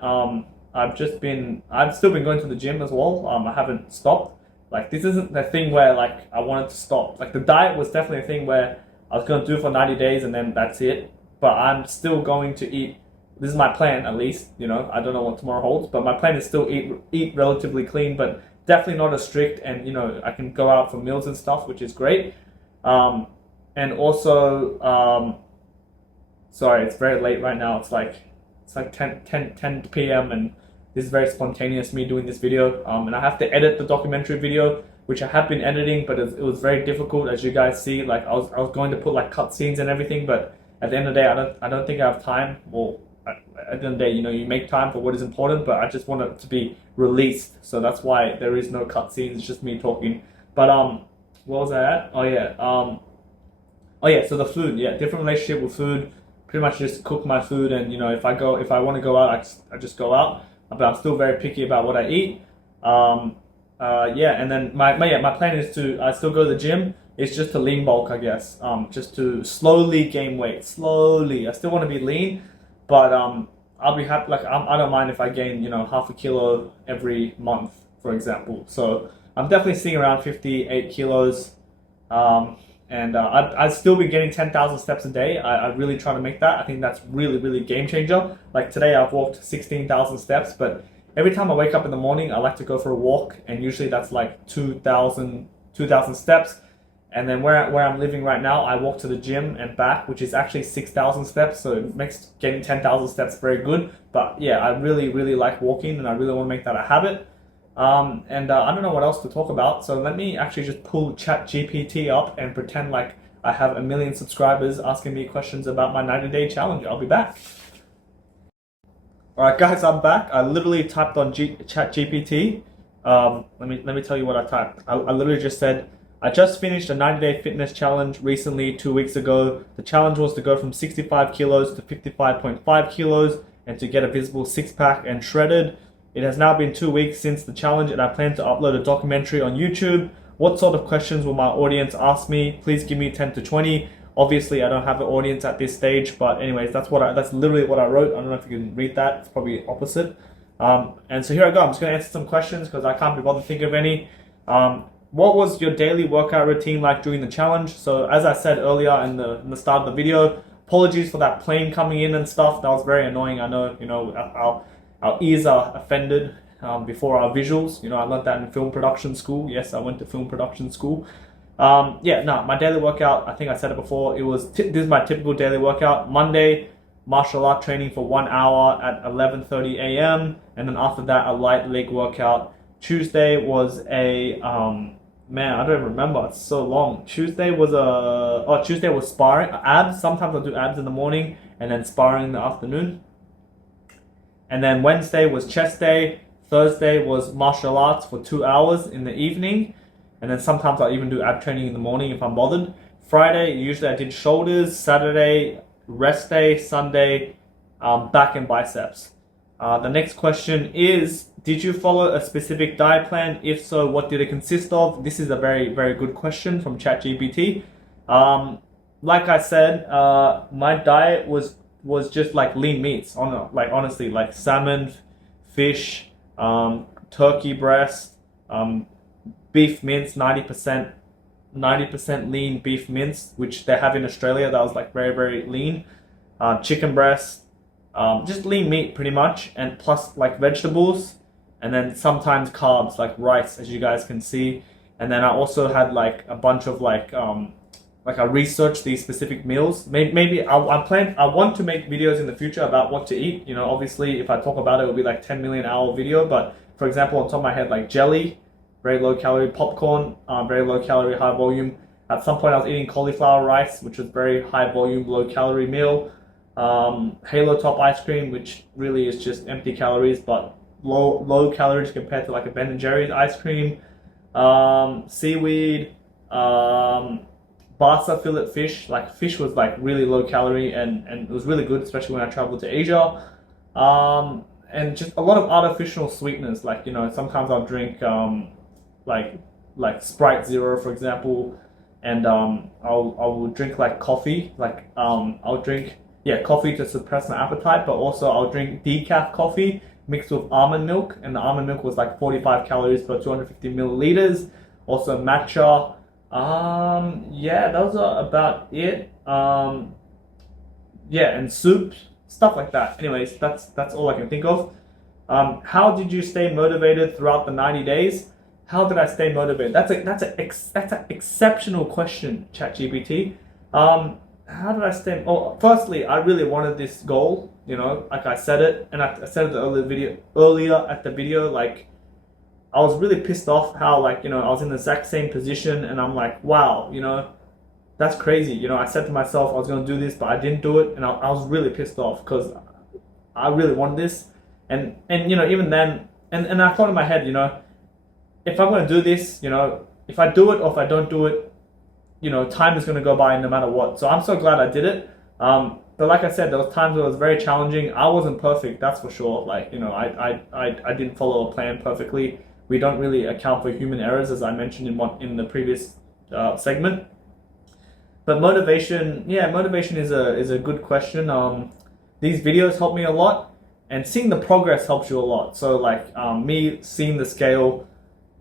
I've still been going to the gym as well. I haven't stopped. Like, this isn't the thing where like I wanted to stop. Like, the diet was definitely a thing where I was going to do it for 90 days and then that's it. But I'm still going to eat. This is my plan, at least. You know, I don't know what tomorrow holds, but my plan is still eat relatively clean, but definitely not as strict. And you know, I can go out for meals and stuff, which is great. And also, sorry, it's very late right now. It's like 10 p.m. and this is very spontaneous, me doing this video. And I have to edit the documentary video which I have been editing, but it was very difficult, as you guys see. Like I was going to put like cutscenes and everything, but at the end of the day, I don't think I have time. Well, at the end of the day, you know, you make time for what is important, but I just want it to be released, so that's why there is no cutscenes. It's just me talking. But what was I at? Oh yeah, so the food, yeah, different relationship with food. Pretty much just cook my food, and you know, if I want to go out, I just go out. But I'm still very picky about what I eat. Yeah, and then my plan is to I still go to the gym. It's just to lean bulk, I guess. Just to slowly gain weight, slowly. I still want to be lean, but I'll be happy. Like I don't mind if I gain, you know, half a kilo every month, for example. So I'm definitely seeing around 58 kilos. And I'd still be getting 10,000 steps a day. I really try to make that. I think that's really game changer. Like today I've walked 16,000 steps, but every time I wake up in the morning, I like to go for a walk, and usually that's like 2,000 steps. And then where I'm living right now, I walk to the gym and back, which is actually 6,000 steps. So it makes getting 10,000 steps very good. But yeah, I really like walking, and I really want to make that a habit. I don't know what else to talk about, so let me actually just pull ChatGPT up and pretend like I have 1 million subscribers asking me questions about my 90-day challenge. I'll be back. Alright guys, I'm back. I literally typed on ChatGPT. Let me tell you what I typed. I literally just said, I just finished a 90-day fitness challenge recently, 2 weeks ago. The challenge was to go from 65 kilos to 55.5 kilos and to get a visible six-pack and shredded. It has now been 2 weeks since the challenge, and I plan to upload a documentary on YouTube. What sort of questions will my audience ask me? Please give me 10 to 20. Obviously, I don't have an audience at this stage, but anyways, that's literally what I wrote. I don't know if you can read that. It's probably opposite. And so here I go. I'm just going to answer some questions because I can't be bothered to think of any. What was your daily workout routine like during the challenge? So as I said earlier in the start of the video, apologies for that plane coming in and stuff. That was very annoying. I know, you know, our ears are offended before our visuals. You know, I learned that in film production school. Yes, I went to film production school. My daily workout, I think I said it before, this is my typical daily workout. Monday, martial art training for 1 hour at 11:30 a.m. And then after that, a light leg workout. Tuesday was I don't even remember. It's so long. Tuesday was sparring, abs. Sometimes I'll do abs in the morning and then sparring in the afternoon. And then Wednesday was chest day. Thursday was martial arts for 2 hours in the evening. And then sometimes I'll even do ab training in the morning if I'm bothered. Friday, usually I did shoulders. Saturday, rest day. Sunday, back and biceps. The next question is, did you follow a specific diet plan? If so, what did it consist of? This is a very good question from ChatGPT. Like I said, my diet was just like lean meats, honestly, like salmon, fish, turkey breast, beef mince, 90% lean beef mince, which they have in Australia. That was like very lean. Chicken breast, just lean meat pretty much, and plus like vegetables, and then sometimes carbs like rice, as you guys can see. And then I also had like a bunch of like I researched these specific meals. Maybe I want to make videos in the future about what to eat. You know, obviously if I talk about it, it'll be like 10 million hour video. But for example, on top of my head, like jelly, very low calorie, popcorn, very low calorie, high volume. At some point I was eating cauliflower rice, which was very high volume, low calorie meal. Halo top ice cream, which really is just empty calories, but low calories compared to like a Ben & Jerry's ice cream. Seaweed, Barca fillet fish. Like fish was like really low calorie and it was really good, especially when I traveled to Asia. And just a lot of artificial sweeteners. Like, you know, sometimes I'll drink like Sprite Zero, for example, and I'll drink like coffee. Like I'll drink coffee to suppress my appetite, but also I'll drink decaf coffee mixed with almond milk, and the almond milk was like 45 calories per 250 milliliters. Also matcha. Those are about it. And soup, stuff like that. Anyways, that's all I can think of. How did you stay motivated throughout the 90 days? How did I stay motivated? That's an exceptional question, ChatGPT. How did I stay? Oh, firstly, I really wanted this goal. You know, like I said it, and I said it earlier at the video. Like, I was really pissed off how, like, you know, I was in the exact same position, and I'm like, wow, you know, that's crazy. You know, I said to myself I was going to do this, but I didn't do it, and I was really pissed off because I really want this. And you know, even then, and I thought in my head, you know, if I'm going to do this, you know, if I do it or if I don't do it, you know, time is going to go by no matter what. So I'm so glad I did it. But like I said, there was times where it was very challenging. I wasn't perfect, that's for sure. Like, you know, I didn't follow a plan perfectly. We don't really account for human errors, as I mentioned in the previous segment. But motivation, yeah, motivation is a good question. These videos help me a lot, and seeing the progress helps you a lot. So like me seeing the scale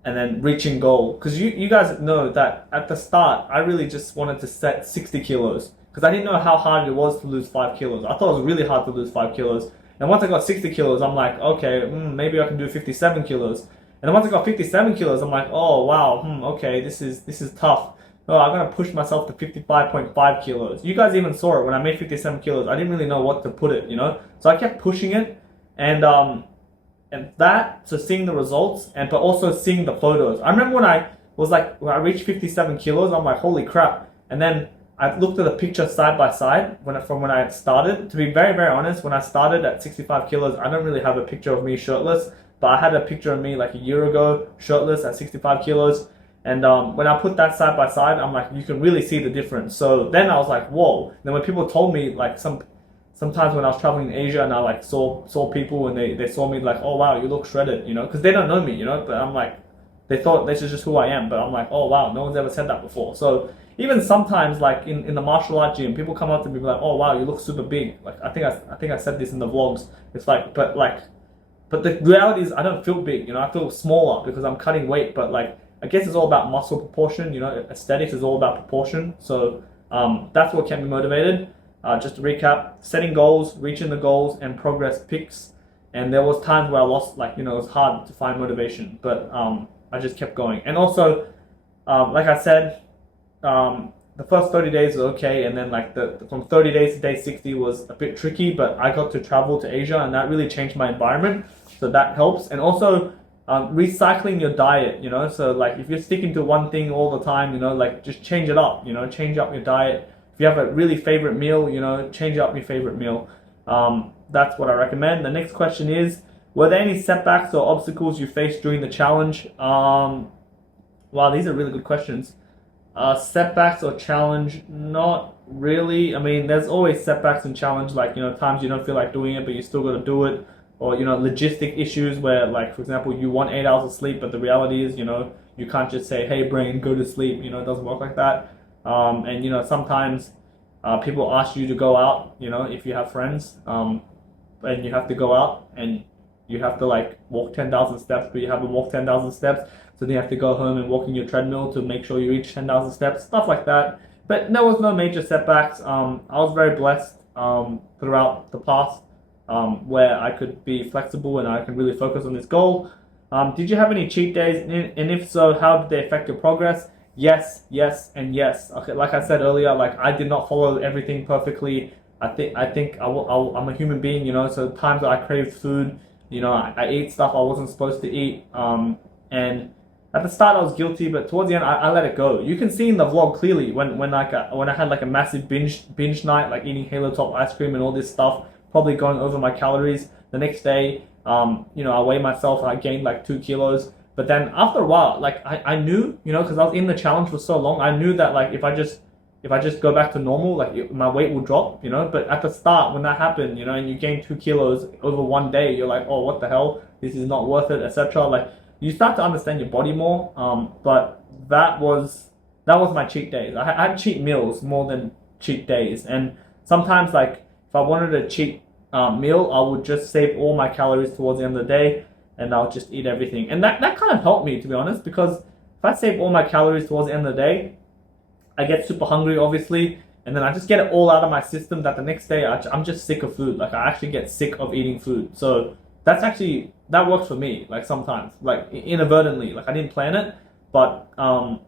and then reaching goal, because you guys know that at the start I really just wanted to set 60 kilos because I didn't know how hard it was to lose 5 kilos. I thought it was really hard to lose 5 kilos. And once I got 60 kilos, I'm like, okay, maybe I can do 57 kilos. And then once I got 57 kilos, I'm like, oh wow, okay, this is tough. Oh, I'm gonna push myself to 55.5 kilos. You guys even saw it when I made 57 kilos. I didn't really know what to put it, you know. So I kept pushing it, and that, so seeing the results, and but also seeing the photos. I remember when I reached 57 kilos, I'm like, holy crap. And then I looked at the picture side by side from when I started. To be very, very honest, when I started at 65 kilos, I don't really have a picture of me shirtless, but I had a picture of me like a year ago, shirtless at 65 kilos. And when I put that side by side, I'm like, you can really see the difference. So then I was like, whoa. Then when people told me, like sometimes when I was traveling in Asia and I like saw people and they saw me, like, oh wow, you look shredded, you know, because they don't know me, you know. But I'm like, they thought this is just who I am. But I'm like, oh wow, no one's ever said that before. So even sometimes, like in the martial art gym, people come up to me like, oh wow, you look super big. Like I think I said this in the vlogs. It's like, but the reality is I don't feel big, you know. I feel smaller because I'm cutting weight. But like, I guess it's all about muscle proportion, you know. Aesthetics is all about proportion. So that's what kept me motivated. Just to recap, setting goals, reaching the goals, and progress pics. And there was times where I lost, like, you know, it was hard to find motivation, but I just kept going. And also, like I said, the first 30 days was okay, and then like from 30 days to day 60 was a bit tricky, but I got to travel to Asia, and that really changed my environment, so that helps. And also recycling your diet, you know. So like if you're sticking to one thing all the time, you know, like just change it up, you know, change up your diet. If you have a really favorite meal, you know, change up your favorite meal. That's what I recommend. The next question is, were there any setbacks or obstacles you faced during the challenge? Wow, these are really good questions. Setbacks or challenge? Not really. I mean, there's always setbacks and challenge, like, you know, times you don't feel like doing it, but you still got to do it. Or, you know, logistic issues where, like, for example, you want 8 hours of sleep, but the reality is, you know, you can't just say, hey, brain, go to sleep. You know, it doesn't work like that. And, you know, sometimes people ask you to go out, you know, if you have friends, and you have to go out and you have to, like, walk 10,000 steps, but you haven't walked 10,000 steps. So then you have to go home and walk in your treadmill to make sure you reach 10,000 steps, stuff like that. But there was no major setbacks. I was very blessed throughout the past, where I could be flexible and I can really focus on this goal. Did you have any cheat days? And if so, how did they affect your progress? Yes, yes, and yes. Okay, like I said earlier, like I did not follow everything perfectly. I think I'm a human being, you know. So times I crave food, you know, I eat stuff I wasn't supposed to eat. And at the start I was guilty, but towards the end I let it go. You can see in the vlog clearly when I had like a massive binge night, like eating Halo Top ice cream and all this stuff, probably going over my calories. The next day, you know, I weighed myself and I gained like 2 kilos. But then after a while, like I knew, you know, because I was in the challenge for so long, I knew that like if I just go back to normal, like my weight will drop, you know. But at the start, when that happened, you know, and you gain 2 kilos over one day, you're like, oh, what the hell? This is not worth it, etc. Like you start to understand your body more. But that was my cheat days. I had cheat meals more than cheat days, and sometimes like if I wanted a cheat meal, I would just save all my calories towards the end of the day, and I'll just eat everything. And that kind of helped me, to be honest, because if I save all my calories towards the end of the day, I get super hungry, obviously, and then I just get it all out of my system that the next day I'm just sick of food. Like I actually get sick of eating food. So that works for me, like sometimes, like inadvertently, like I didn't plan it, but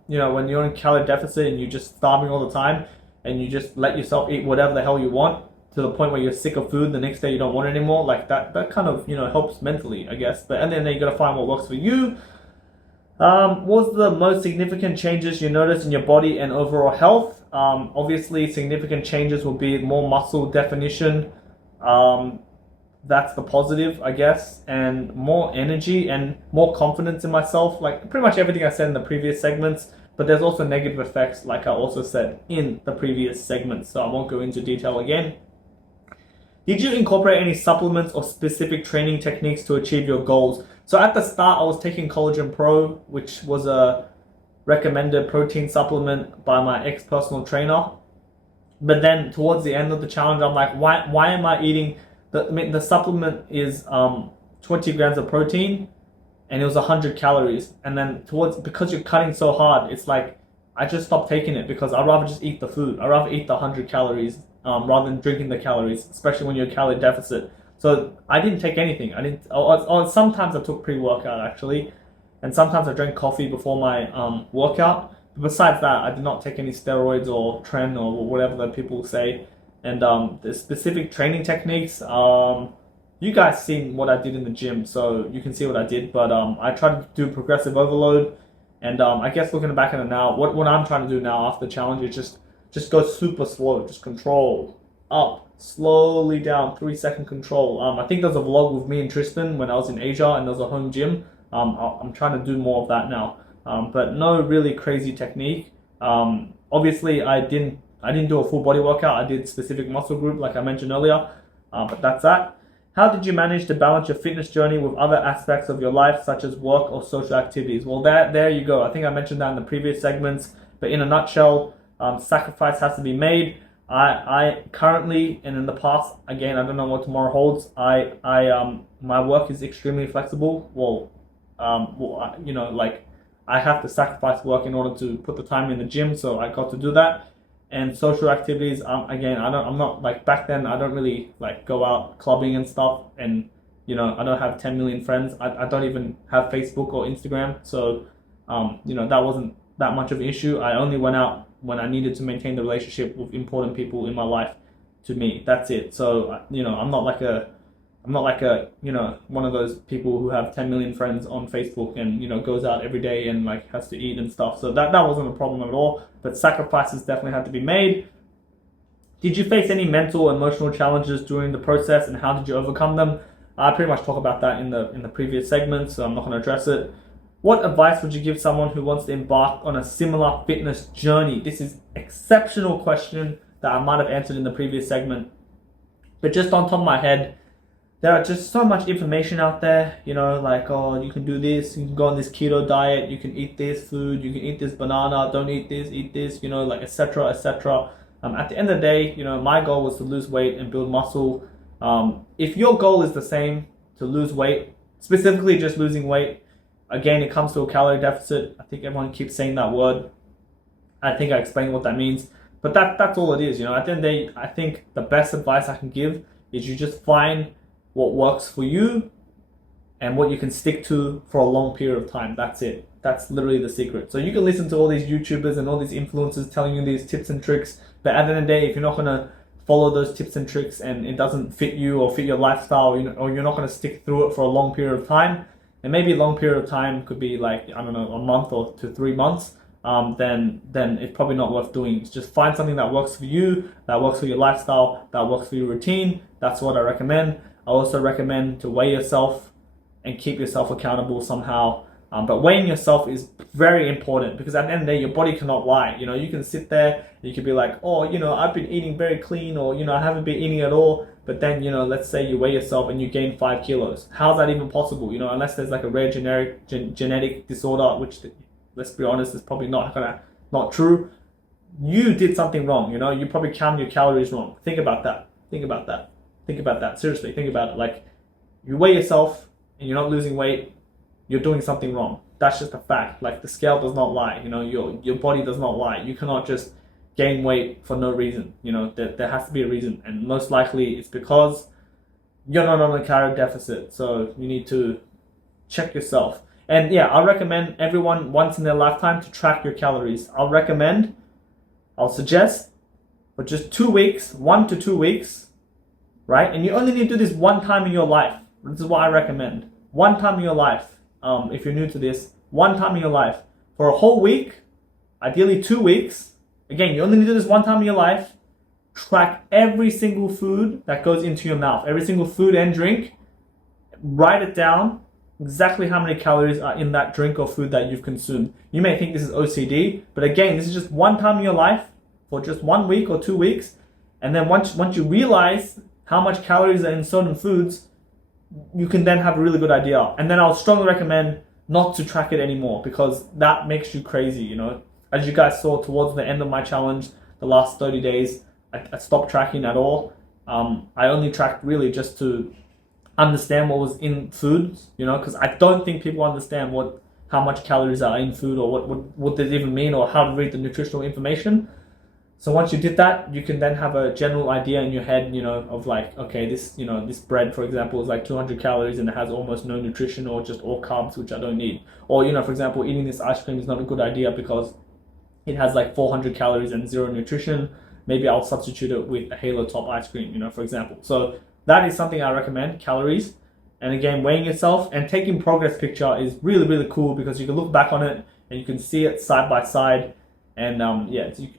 you know, when you're in calorie deficit and you're just starving all the time and you just let yourself eat whatever the hell you want, to the point where you're sick of food, the next day you don't want it anymore, like that kind of, you know, helps mentally, I guess. But and then you gotta find what works for you. What was the most significant changes you noticed in your body and overall health? Obviously, significant changes will be more muscle definition. That's the positive, I guess, and more energy and more confidence in myself. Like pretty much everything I said in the previous segments, but there's also negative effects, like I also said in the previous segments. So I won't go into detail again. Did you incorporate any supplements or specific training techniques to achieve your goals? So at the start, I was taking Collagen Pro, which was a recommended protein supplement by my ex-personal trainer. But then towards the end of the challenge, I'm like, why am I eating? The supplement is 20 grams of protein, and it was 100 calories. And then because you're cutting so hard, it's like I just stopped taking it because I'd rather just eat the food. I'd rather eat the 100 calories rather than drinking the calories, especially when you're a calorie deficit. So I didn't take anything. I didn't. Or sometimes I took pre-workout actually, and sometimes I drank coffee before my workout. But besides that, I did not take any steroids or tren or whatever that people say. And the specific training techniques, you guys seen what I did in the gym, so you can see what I did. But I tried to do progressive overload, and I guess looking back at it now, what I'm trying to do now after the challenge is just go super slow, just control up, slowly down, 3-second control. I think there's a vlog with me and Tristan when I was in Asia, and there's a home gym. I'm trying to do more of that now, but no really crazy technique. Obviously, I didn't do a full body workout. I did specific muscle group like I mentioned earlier, but that's that. How did you manage to balance your fitness journey with other aspects of your life, such as work or social activities? Well, there you go. I think I mentioned that in the previous segments, but in a nutshell, sacrifice has to be made. I currently, and in the past, again, I don't know what tomorrow holds. My work is extremely flexible. Like I have to sacrifice work in order to put the time in the gym, so I got to do that. And social activities, again, I'm not like back then. I don't really like go out clubbing and stuff, and I don't have 10 million friends. I don't even have Facebook or Instagram, so that wasn't that much of an issue. I only went out when I needed to maintain the relationship with important people in my life. To me, that's it. So I'm not like a one of those people who have 10 million friends on Facebook and goes out every day and like has to eat and stuff. So that wasn't a problem at all. But sacrifices definitely had to be made. Did you face any mental, emotional challenges during the process, and how did you overcome them? I pretty much talk about that in the previous segment, so I'm not going to address it. What advice would you give someone who wants to embark on a similar fitness journey? This is an exceptional question that I might have answered in the previous segment, but just on top of my head, there are just so much information out there, like, oh, you can do this, you can go on this keto diet, you can eat this food, you can eat this banana, don't eat this, like, etc., etc. At the end of the day, my goal was to lose weight and build muscle. If your goal is the same, to lose weight, specifically just losing weight, again, it comes to a calorie deficit. I think everyone keeps saying that word. I think I explained what that means, but that's all it is. At the end of the day, I think the best advice I can give is you just find what works for you and what you can stick to for a long period of time. That's it. That's literally the secret. So you can listen to all these YouTubers and all these influencers telling you these tips and tricks, but at the end of the day, if you're not going to follow those tips and tricks and it doesn't fit you or fit your lifestyle, or you're not going to stick through it for a long period of time, and maybe a long period of time could be like, I don't know, a month or to 3 months, then it's probably not worth doing. Just find something that works for you, that works for your lifestyle, that works for your routine. That's what I recommend. I also recommend to weigh yourself and keep yourself accountable somehow. But weighing yourself is very important because at the end of the day, your body cannot lie. You can sit there, you could be like, oh, I've been eating very clean, or, I haven't been eating at all. But then, let's say you weigh yourself and you gain 5 kilos. How's that even possible? Unless there's like a rare genetic disorder, which, let's be honest, is probably not true. You did something wrong. You probably counted your calories wrong. Think about that. Seriously, think about it. Like, you weigh yourself and you're not losing weight, you're doing something wrong. That's just a fact. Like, the scale does not lie. Your body does not lie. You cannot just gain weight for no reason. There has to be a reason, and most likely it's because you're not on a calorie deficit. So you need to check yourself. And yeah, I recommend everyone once in their lifetime to track your calories. I'll suggest for just 2 weeks, 1 to 2 weeks, right? And you only need to do this one time in your life. This is what I recommend. One time in your life. If you're new to this, one time in your life. For a whole week, ideally 2 weeks. Again, you only need to do this one time in your life. Track every single food that goes into your mouth, every single food and drink. Write it down, exactly how many calories are in that drink or food that you've consumed. You may think this is OCD, but again, this is just one time in your life for just 1 week or 2 weeks. And then once you realize how much calories are in certain foods, you can then have a really good idea. And then I'll strongly recommend not to track it anymore, because that makes you crazy, you know. As you guys saw towards the end of my challenge, the last 30 days, I stopped tracking at all. I only tracked really just to understand what was in food, you know, because I don't think people understand how much calories are in food, or what does it even mean, or how to read the nutritional information. So once you did that, you can then have a general idea in your head, you know, of like, okay, this bread, for example, is like 200 calories and it has almost no nutrition, or just all carbs, which I don't need. Or, you know, for example, eating this ice cream is not a good idea because it has like 400 calories and zero nutrition. Maybe I'll substitute it with a Halo Top ice cream, you know, for example. So that is something I recommend, calories. And again, weighing yourself and taking progress picture is really, really cool, because you can look back on it and you can see it side by side. And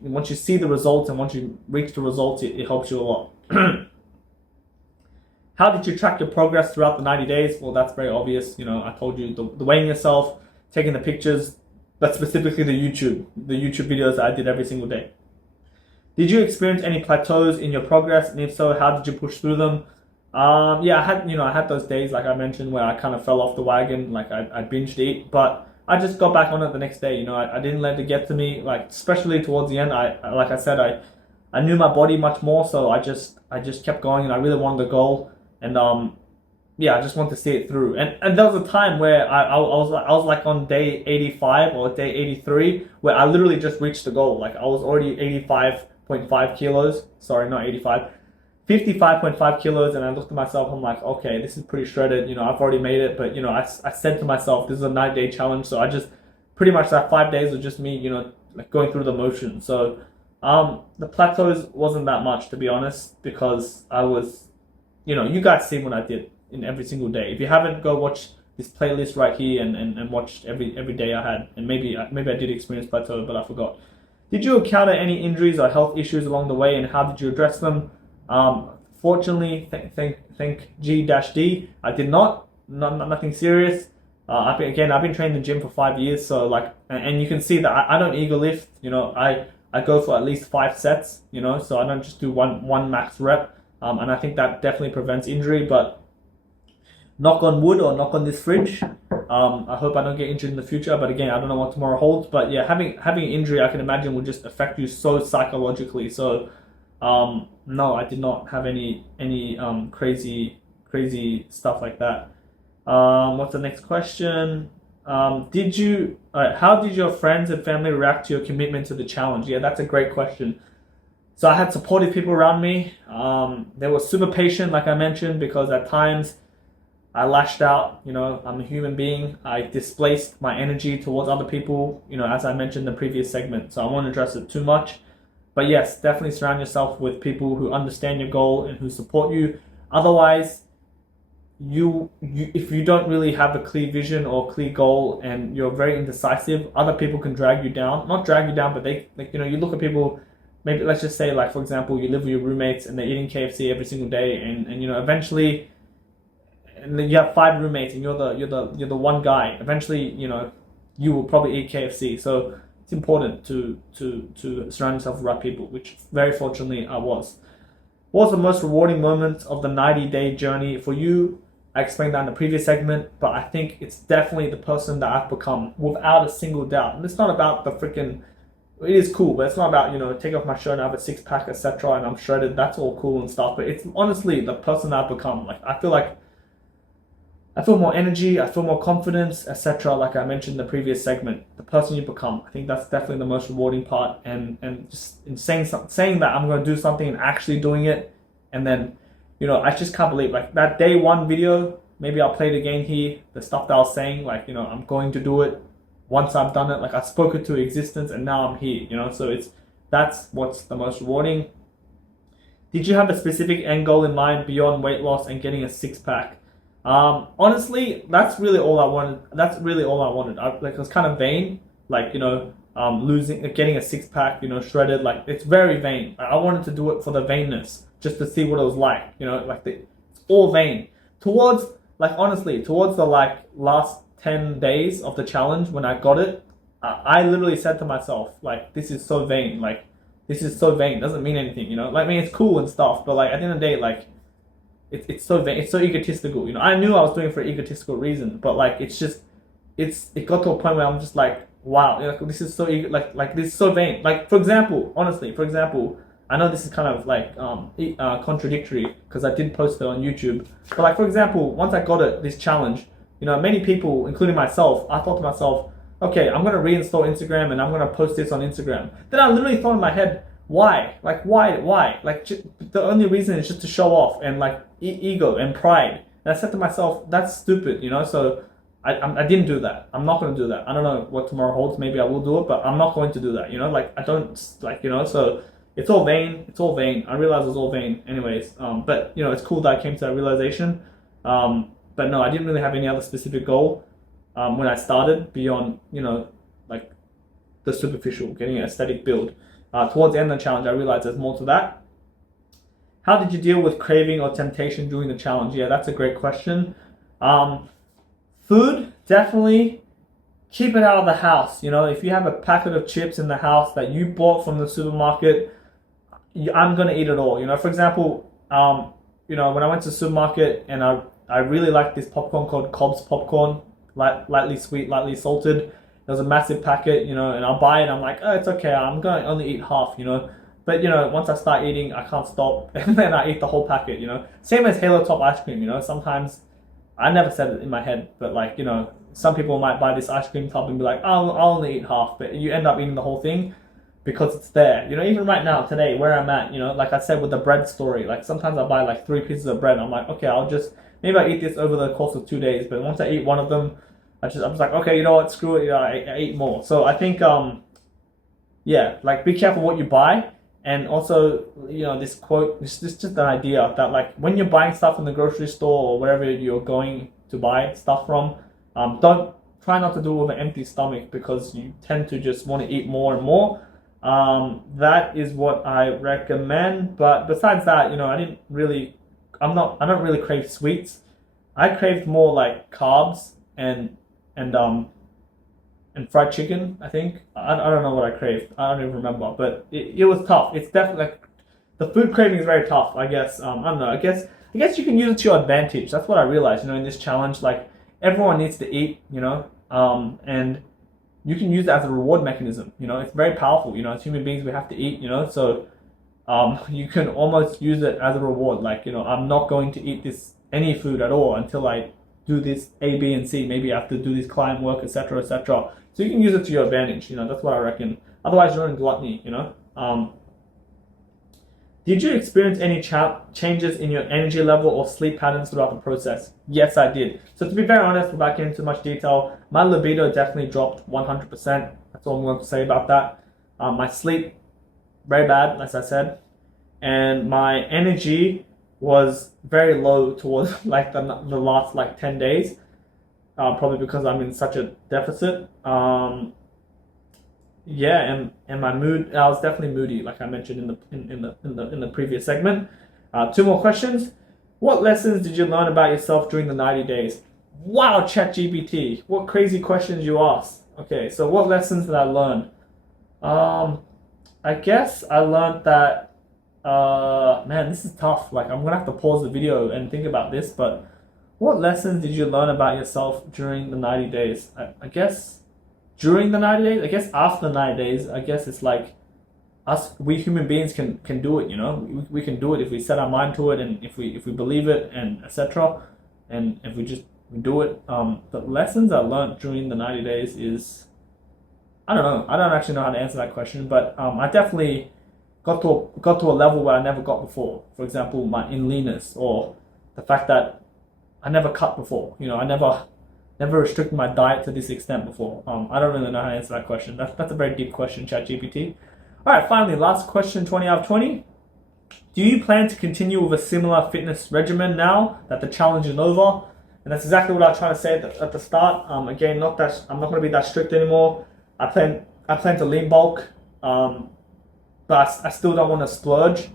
once you see the results and once you reach the results, it helps you a lot. How did you track your progress throughout the 90 days? Well, that's very obvious. You know, I told you the weighing yourself, taking the pictures. That's specifically the YouTube videos that I did every single day. Did you experience any plateaus in your progress? And if so, how did you push through them? I had those days, like I mentioned, where I kind of fell off the wagon, like I binged eat, but I just got back on it the next day. You know, I didn't let it get to me, like especially towards the end. I knew my body much more, so I just kept going, and I really wanted the goal, and I just wanted to see it through. And there was a time where I was like on day 85 or day 83, where I literally just reached the goal. Like I was already 85.5 kilos. Sorry, not 85. 55.5 kilos, and I looked at myself, I'm like, okay, this is pretty shredded, you know, I've already made it. But, you know, I said to myself, this is a 9-day challenge, so I just, pretty much that 5 days was just me, you know, like going through the motion. So, the plateaus wasn't that much, to be honest, because I was, you know, you guys see what I did in every single day. If you haven't, go watch this playlist right here and watch every day I had, and maybe I did experience plateau, but I forgot. Did you encounter any injuries or health issues along the way, and how did you address them? Fortunately, thank G-D, I did not. Nothing serious. I've been training in the gym for 5 years, so like, and you can see that I don't ego lift. You know, I go for at least 5 sets. You know, so I don't just do one max rep. And I think that definitely prevents injury. But knock on wood, or knock on this fridge. I hope I don't get injured in the future. But again, I don't know what tomorrow holds. But yeah, having an injury, I can imagine, will just affect you so psychologically. So. No, I did not have any crazy stuff like that. What's the next question? How did your friends and family react to your commitment to the challenge? Yeah, that's a great question. So I had supportive people around me. They were super patient, like I mentioned, because at times I lashed out. You know, I'm a human being. I displaced my energy towards other people, you know, as I mentioned in the previous segment. So I won't address it too much. But yes, definitely surround yourself with people who understand your goal and who support you. Otherwise, if you don't really have a clear vision or clear goal, and you're very indecisive, other people can drag you down. Not drag you down, but they, like, you know, you look at people, maybe let's just say, like, for example, you live with your roommates and they're eating KFC every single day, and you know, eventually, and then you have 5 roommates and you're the one guy. Eventually, you know, you will probably eat KFC. So it's important to surround yourself with the right people, which very fortunately I was. What was the most rewarding moment of the 90-day journey for you? I explained that in the previous segment, but I think it's definitely the person that I've become, without a single doubt. And it's not about the freaking, it is cool, but it's not about, you know, take off my shirt and I have a 6-pack, etc., and I'm shredded. That's all cool and stuff, but it's honestly the person I've become. Like, I feel more energy, I feel more confidence, etc. Like I mentioned in the previous segment, the person you become. I think that's definitely the most rewarding part. And just in saying that I'm going to do something and actually doing it, and then, you know, I just can't believe, like, that day 1 video. Maybe I'll play it again here. The stuff that I was saying, like, you know, I'm going to do it once I've done it. Like, I spoke it to existence, and now I'm here. You know, so that's what's the most rewarding. Did you have a specific end goal in mind beyond weight loss and getting a 6-pack? Honestly, that's really all I wanted. That's really all I wanted. Like, I was kind of vain, like, getting a six pack, shredded. Like, it's very vain. I wanted to do it for the vainness, just to see what it was like. It's all vain. Towards, like, honestly, towards the like last 10 days of the challenge when I got it, I literally said to myself, like, this is so vain. Like, this is so vain. It doesn't mean anything. Like, I mean, it's cool and stuff, but like at the end of the day, like, it's so vain. It's so egotistical. I knew I was doing it for an egotistical reason, but like it got to a point where I'm just like, wow, like, this is so like this is so vain. Like, for example, I know this is kind of like contradictory because I did post it on YouTube, but like, for example, once I got this challenge, many people, including myself, I thought to myself, okay, I'm gonna reinstall Instagram and I'm gonna post this on Instagram. Then I literally thought in my head, why? Like, why? Like, the only reason is just to show off and like ego and pride. And I said to myself, that's stupid, So I didn't do that. I'm not going to do that. I don't know what tomorrow holds. Maybe I will do it, but I'm not going to do that. Like, I don't like, So it's all vain. It's all vain. I realized it was all vain, anyways. But it's cool that I came to that realization. But no, I didn't really have any other specific goal when I started beyond, like the superficial, getting an aesthetic build. Towards the end of the challenge, I realized there's more to that. How did you deal with craving or temptation during the challenge? Yeah, that's a great question. Food, definitely keep it out of the house. If you have a packet of chips in the house that you bought from the supermarket, I'm gonna eat it all. For example, when I went to the supermarket and I really liked this popcorn called Cobb's popcorn, lightly sweet, lightly salted. There's a massive packet, and I'll buy it. I'm like, oh, it's okay. I'm gonna only eat half, But once I start eating, I can't stop, and then I eat the whole packet. Same as Halo Top ice cream. Sometimes I never said it in my head, but like some people might buy this ice cream tub and be like, oh, I'll only eat half, but you end up eating the whole thing because it's there. Even right now, today, where I'm at, like I said with the bread story, like sometimes I buy like 3 pieces of bread. I'm like, okay, maybe I eat this over the course of 2 days, but once I eat one of them, I'm just like, okay, you know what, screw it, I eat more. So I think, yeah, like be careful what you buy. And also, this quote, this is just an idea that like when you're buying stuff in the grocery store or wherever you're going to buy stuff from, don't try not to do it with an empty stomach because you tend to just want to eat more and more. That is what I recommend. But besides that, I don't really crave sweets. I craved more like carbs and fried chicken, I think. I don't know what I craved. I don't even remember, but it was tough. It's definitely like the food craving is very tough, I guess. I don't know. I guess you can use it to your advantage. That's what I realized, in this challenge. Like everyone needs to eat, and you can use it as a reward mechanism. It's very powerful. As human beings, we have to eat. So you can almost use it as a reward. Like I'm not going to eat any food at all until I do this A, B, and C. Maybe I have to do this client work, etc., etc. So you can use it to your advantage. That's what I reckon. Otherwise, you're in gluttony. Did you experience any changes in your energy level or sleep patterns throughout the process? Yes, I did. So to be very honest, without getting into much detail, my libido definitely dropped 100%. That's all I'm going to say about that. My sleep, very bad, as I said. And my energy was very low towards like the last like 10 days. Probably because I'm in such a deficit. Yeah, and my mood, I was definitely moody, like I mentioned in the previous segment. 2 more questions. What lessons did you learn about yourself during the 90 days? Wow, ChatGPT, what crazy questions you asked. Okay, so what lessons did I learn? I guess I learned that, man, this is tough. Like I'm gonna have to pause the video and think about this, but what lessons did you learn about yourself during the 90 days? I guess during the 90 days, I guess after the 90 days, I guess it's like we human beings can do it, we can do it if we set our mind to it and if we believe it and etc. And if we do it. The lessons I learned during the 90 days is, I don't know. I don't actually know how to answer that question, but I definitely got to a level where I never got before. For example, in leanness, or the fact that I never cut before. I never restricted my diet to this extent before. I don't really know how to answer that question. That's a very deep question, ChatGPT. All right, finally, last question, 20 out of 20. Do you plan to continue with a similar fitness regimen now that the challenge is over? And that's exactly what I was trying to say at the start. Again, not that I'm not going to be that strict anymore. I plan to lean bulk, but I still don't want to splurge.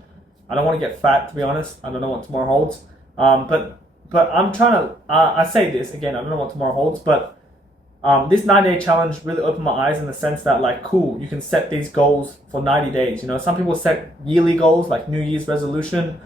I don't want to get fat, to be honest. I don't know what tomorrow holds. But I'm trying to. I say this again. I don't know what tomorrow holds, but this 90-day challenge really opened my eyes in the sense that, like, cool, you can set these goals for 90 days. You know, some people set yearly goals, like New Year's resolution,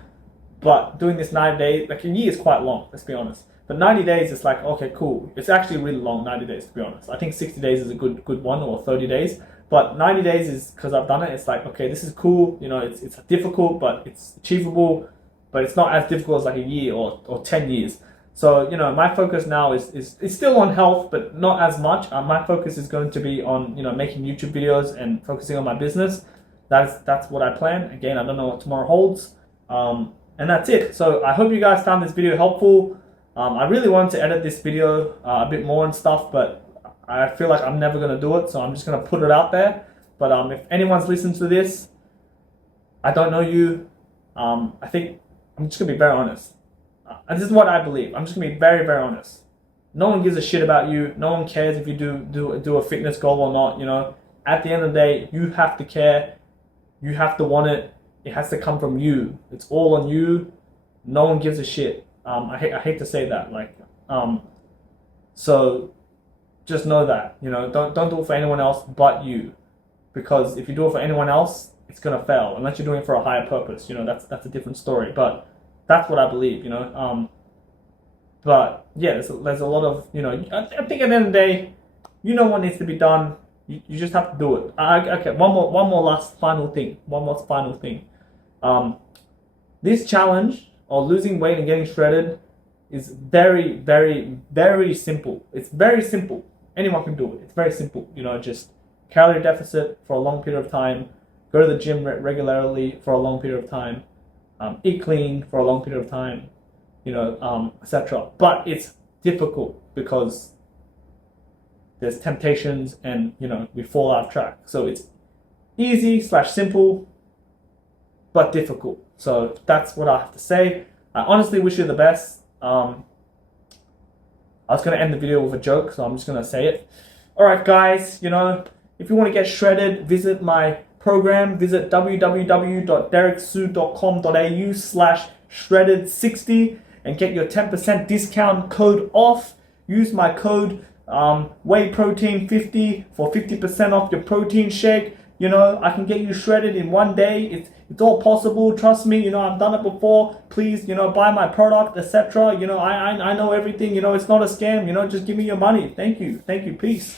but doing this 90-day, like, a year is quite long, let's be honest. But 90 days is like, okay, cool. It's actually really long, 90 days, to be honest. I think 60 days is a good one, or 30 days. But 90 days is, because I've done it, it's like, okay, this is cool. You know, it's difficult, but it's achievable. But it's not as difficult as like a year or 10 years. So, you know, my focus now is still on health, but not as much. My focus is going to be on, you know, making YouTube videos and focusing on my business. That's what I plan. Again, I don't know what tomorrow holds. And that's it. So I hope you guys found this video helpful. I really wanted to edit this video a bit more and stuff, but I feel like I'm never going to do it, so I'm just going to put it out there. But if anyone's listened to this, I don't know you. I think I'm just going to be very honest. And this is what I believe. I'm just going to be very, very honest. No one gives a shit about you. No one cares if you do a fitness goal or not. You know, at the end of the day, you have to care. You have to want it. It has to come from you. It's all on you. No one gives a shit. I hate to say that, like, so just know that, you know, don't do it for anyone else but you, because if you do it for anyone else, it's gonna fail unless you're doing it for a higher purpose. You know, that's a different story, but that's what I believe. You know, but yeah, there's a lot of, you know, I think at the end of the day, you know what needs to be done. You just have to do it. Okay, one more final thing. This challenge, or losing weight and getting shredded, is very, very, very simple. It's very simple. Anyone can do it. It's very simple. You know, just calorie deficit for a long period of time, go to the gym regularly for a long period of time, eat clean for a long period of time, you know, etc. But it's difficult because there's temptations and, you know, we fall out of track. So it's easy/simple, but difficult. So that's what I have to say. I honestly wish you the best. I was going to end the video with a joke, so I'm just going to say it. Alright guys, you know, if you want to get shredded, visit my program. Visit www.dereksoo.com.au/shredded60 and get your 10% discount code off. Use my code whey protein 50 for 50% off your protein shake. You know, I can get you shredded in one day. It's all possible. Trust me. You know, I've done it before. Please, you know, buy my product, etc. You know, I know everything. You know, it's not a scam. You know, just give me your money. Thank you. Peace.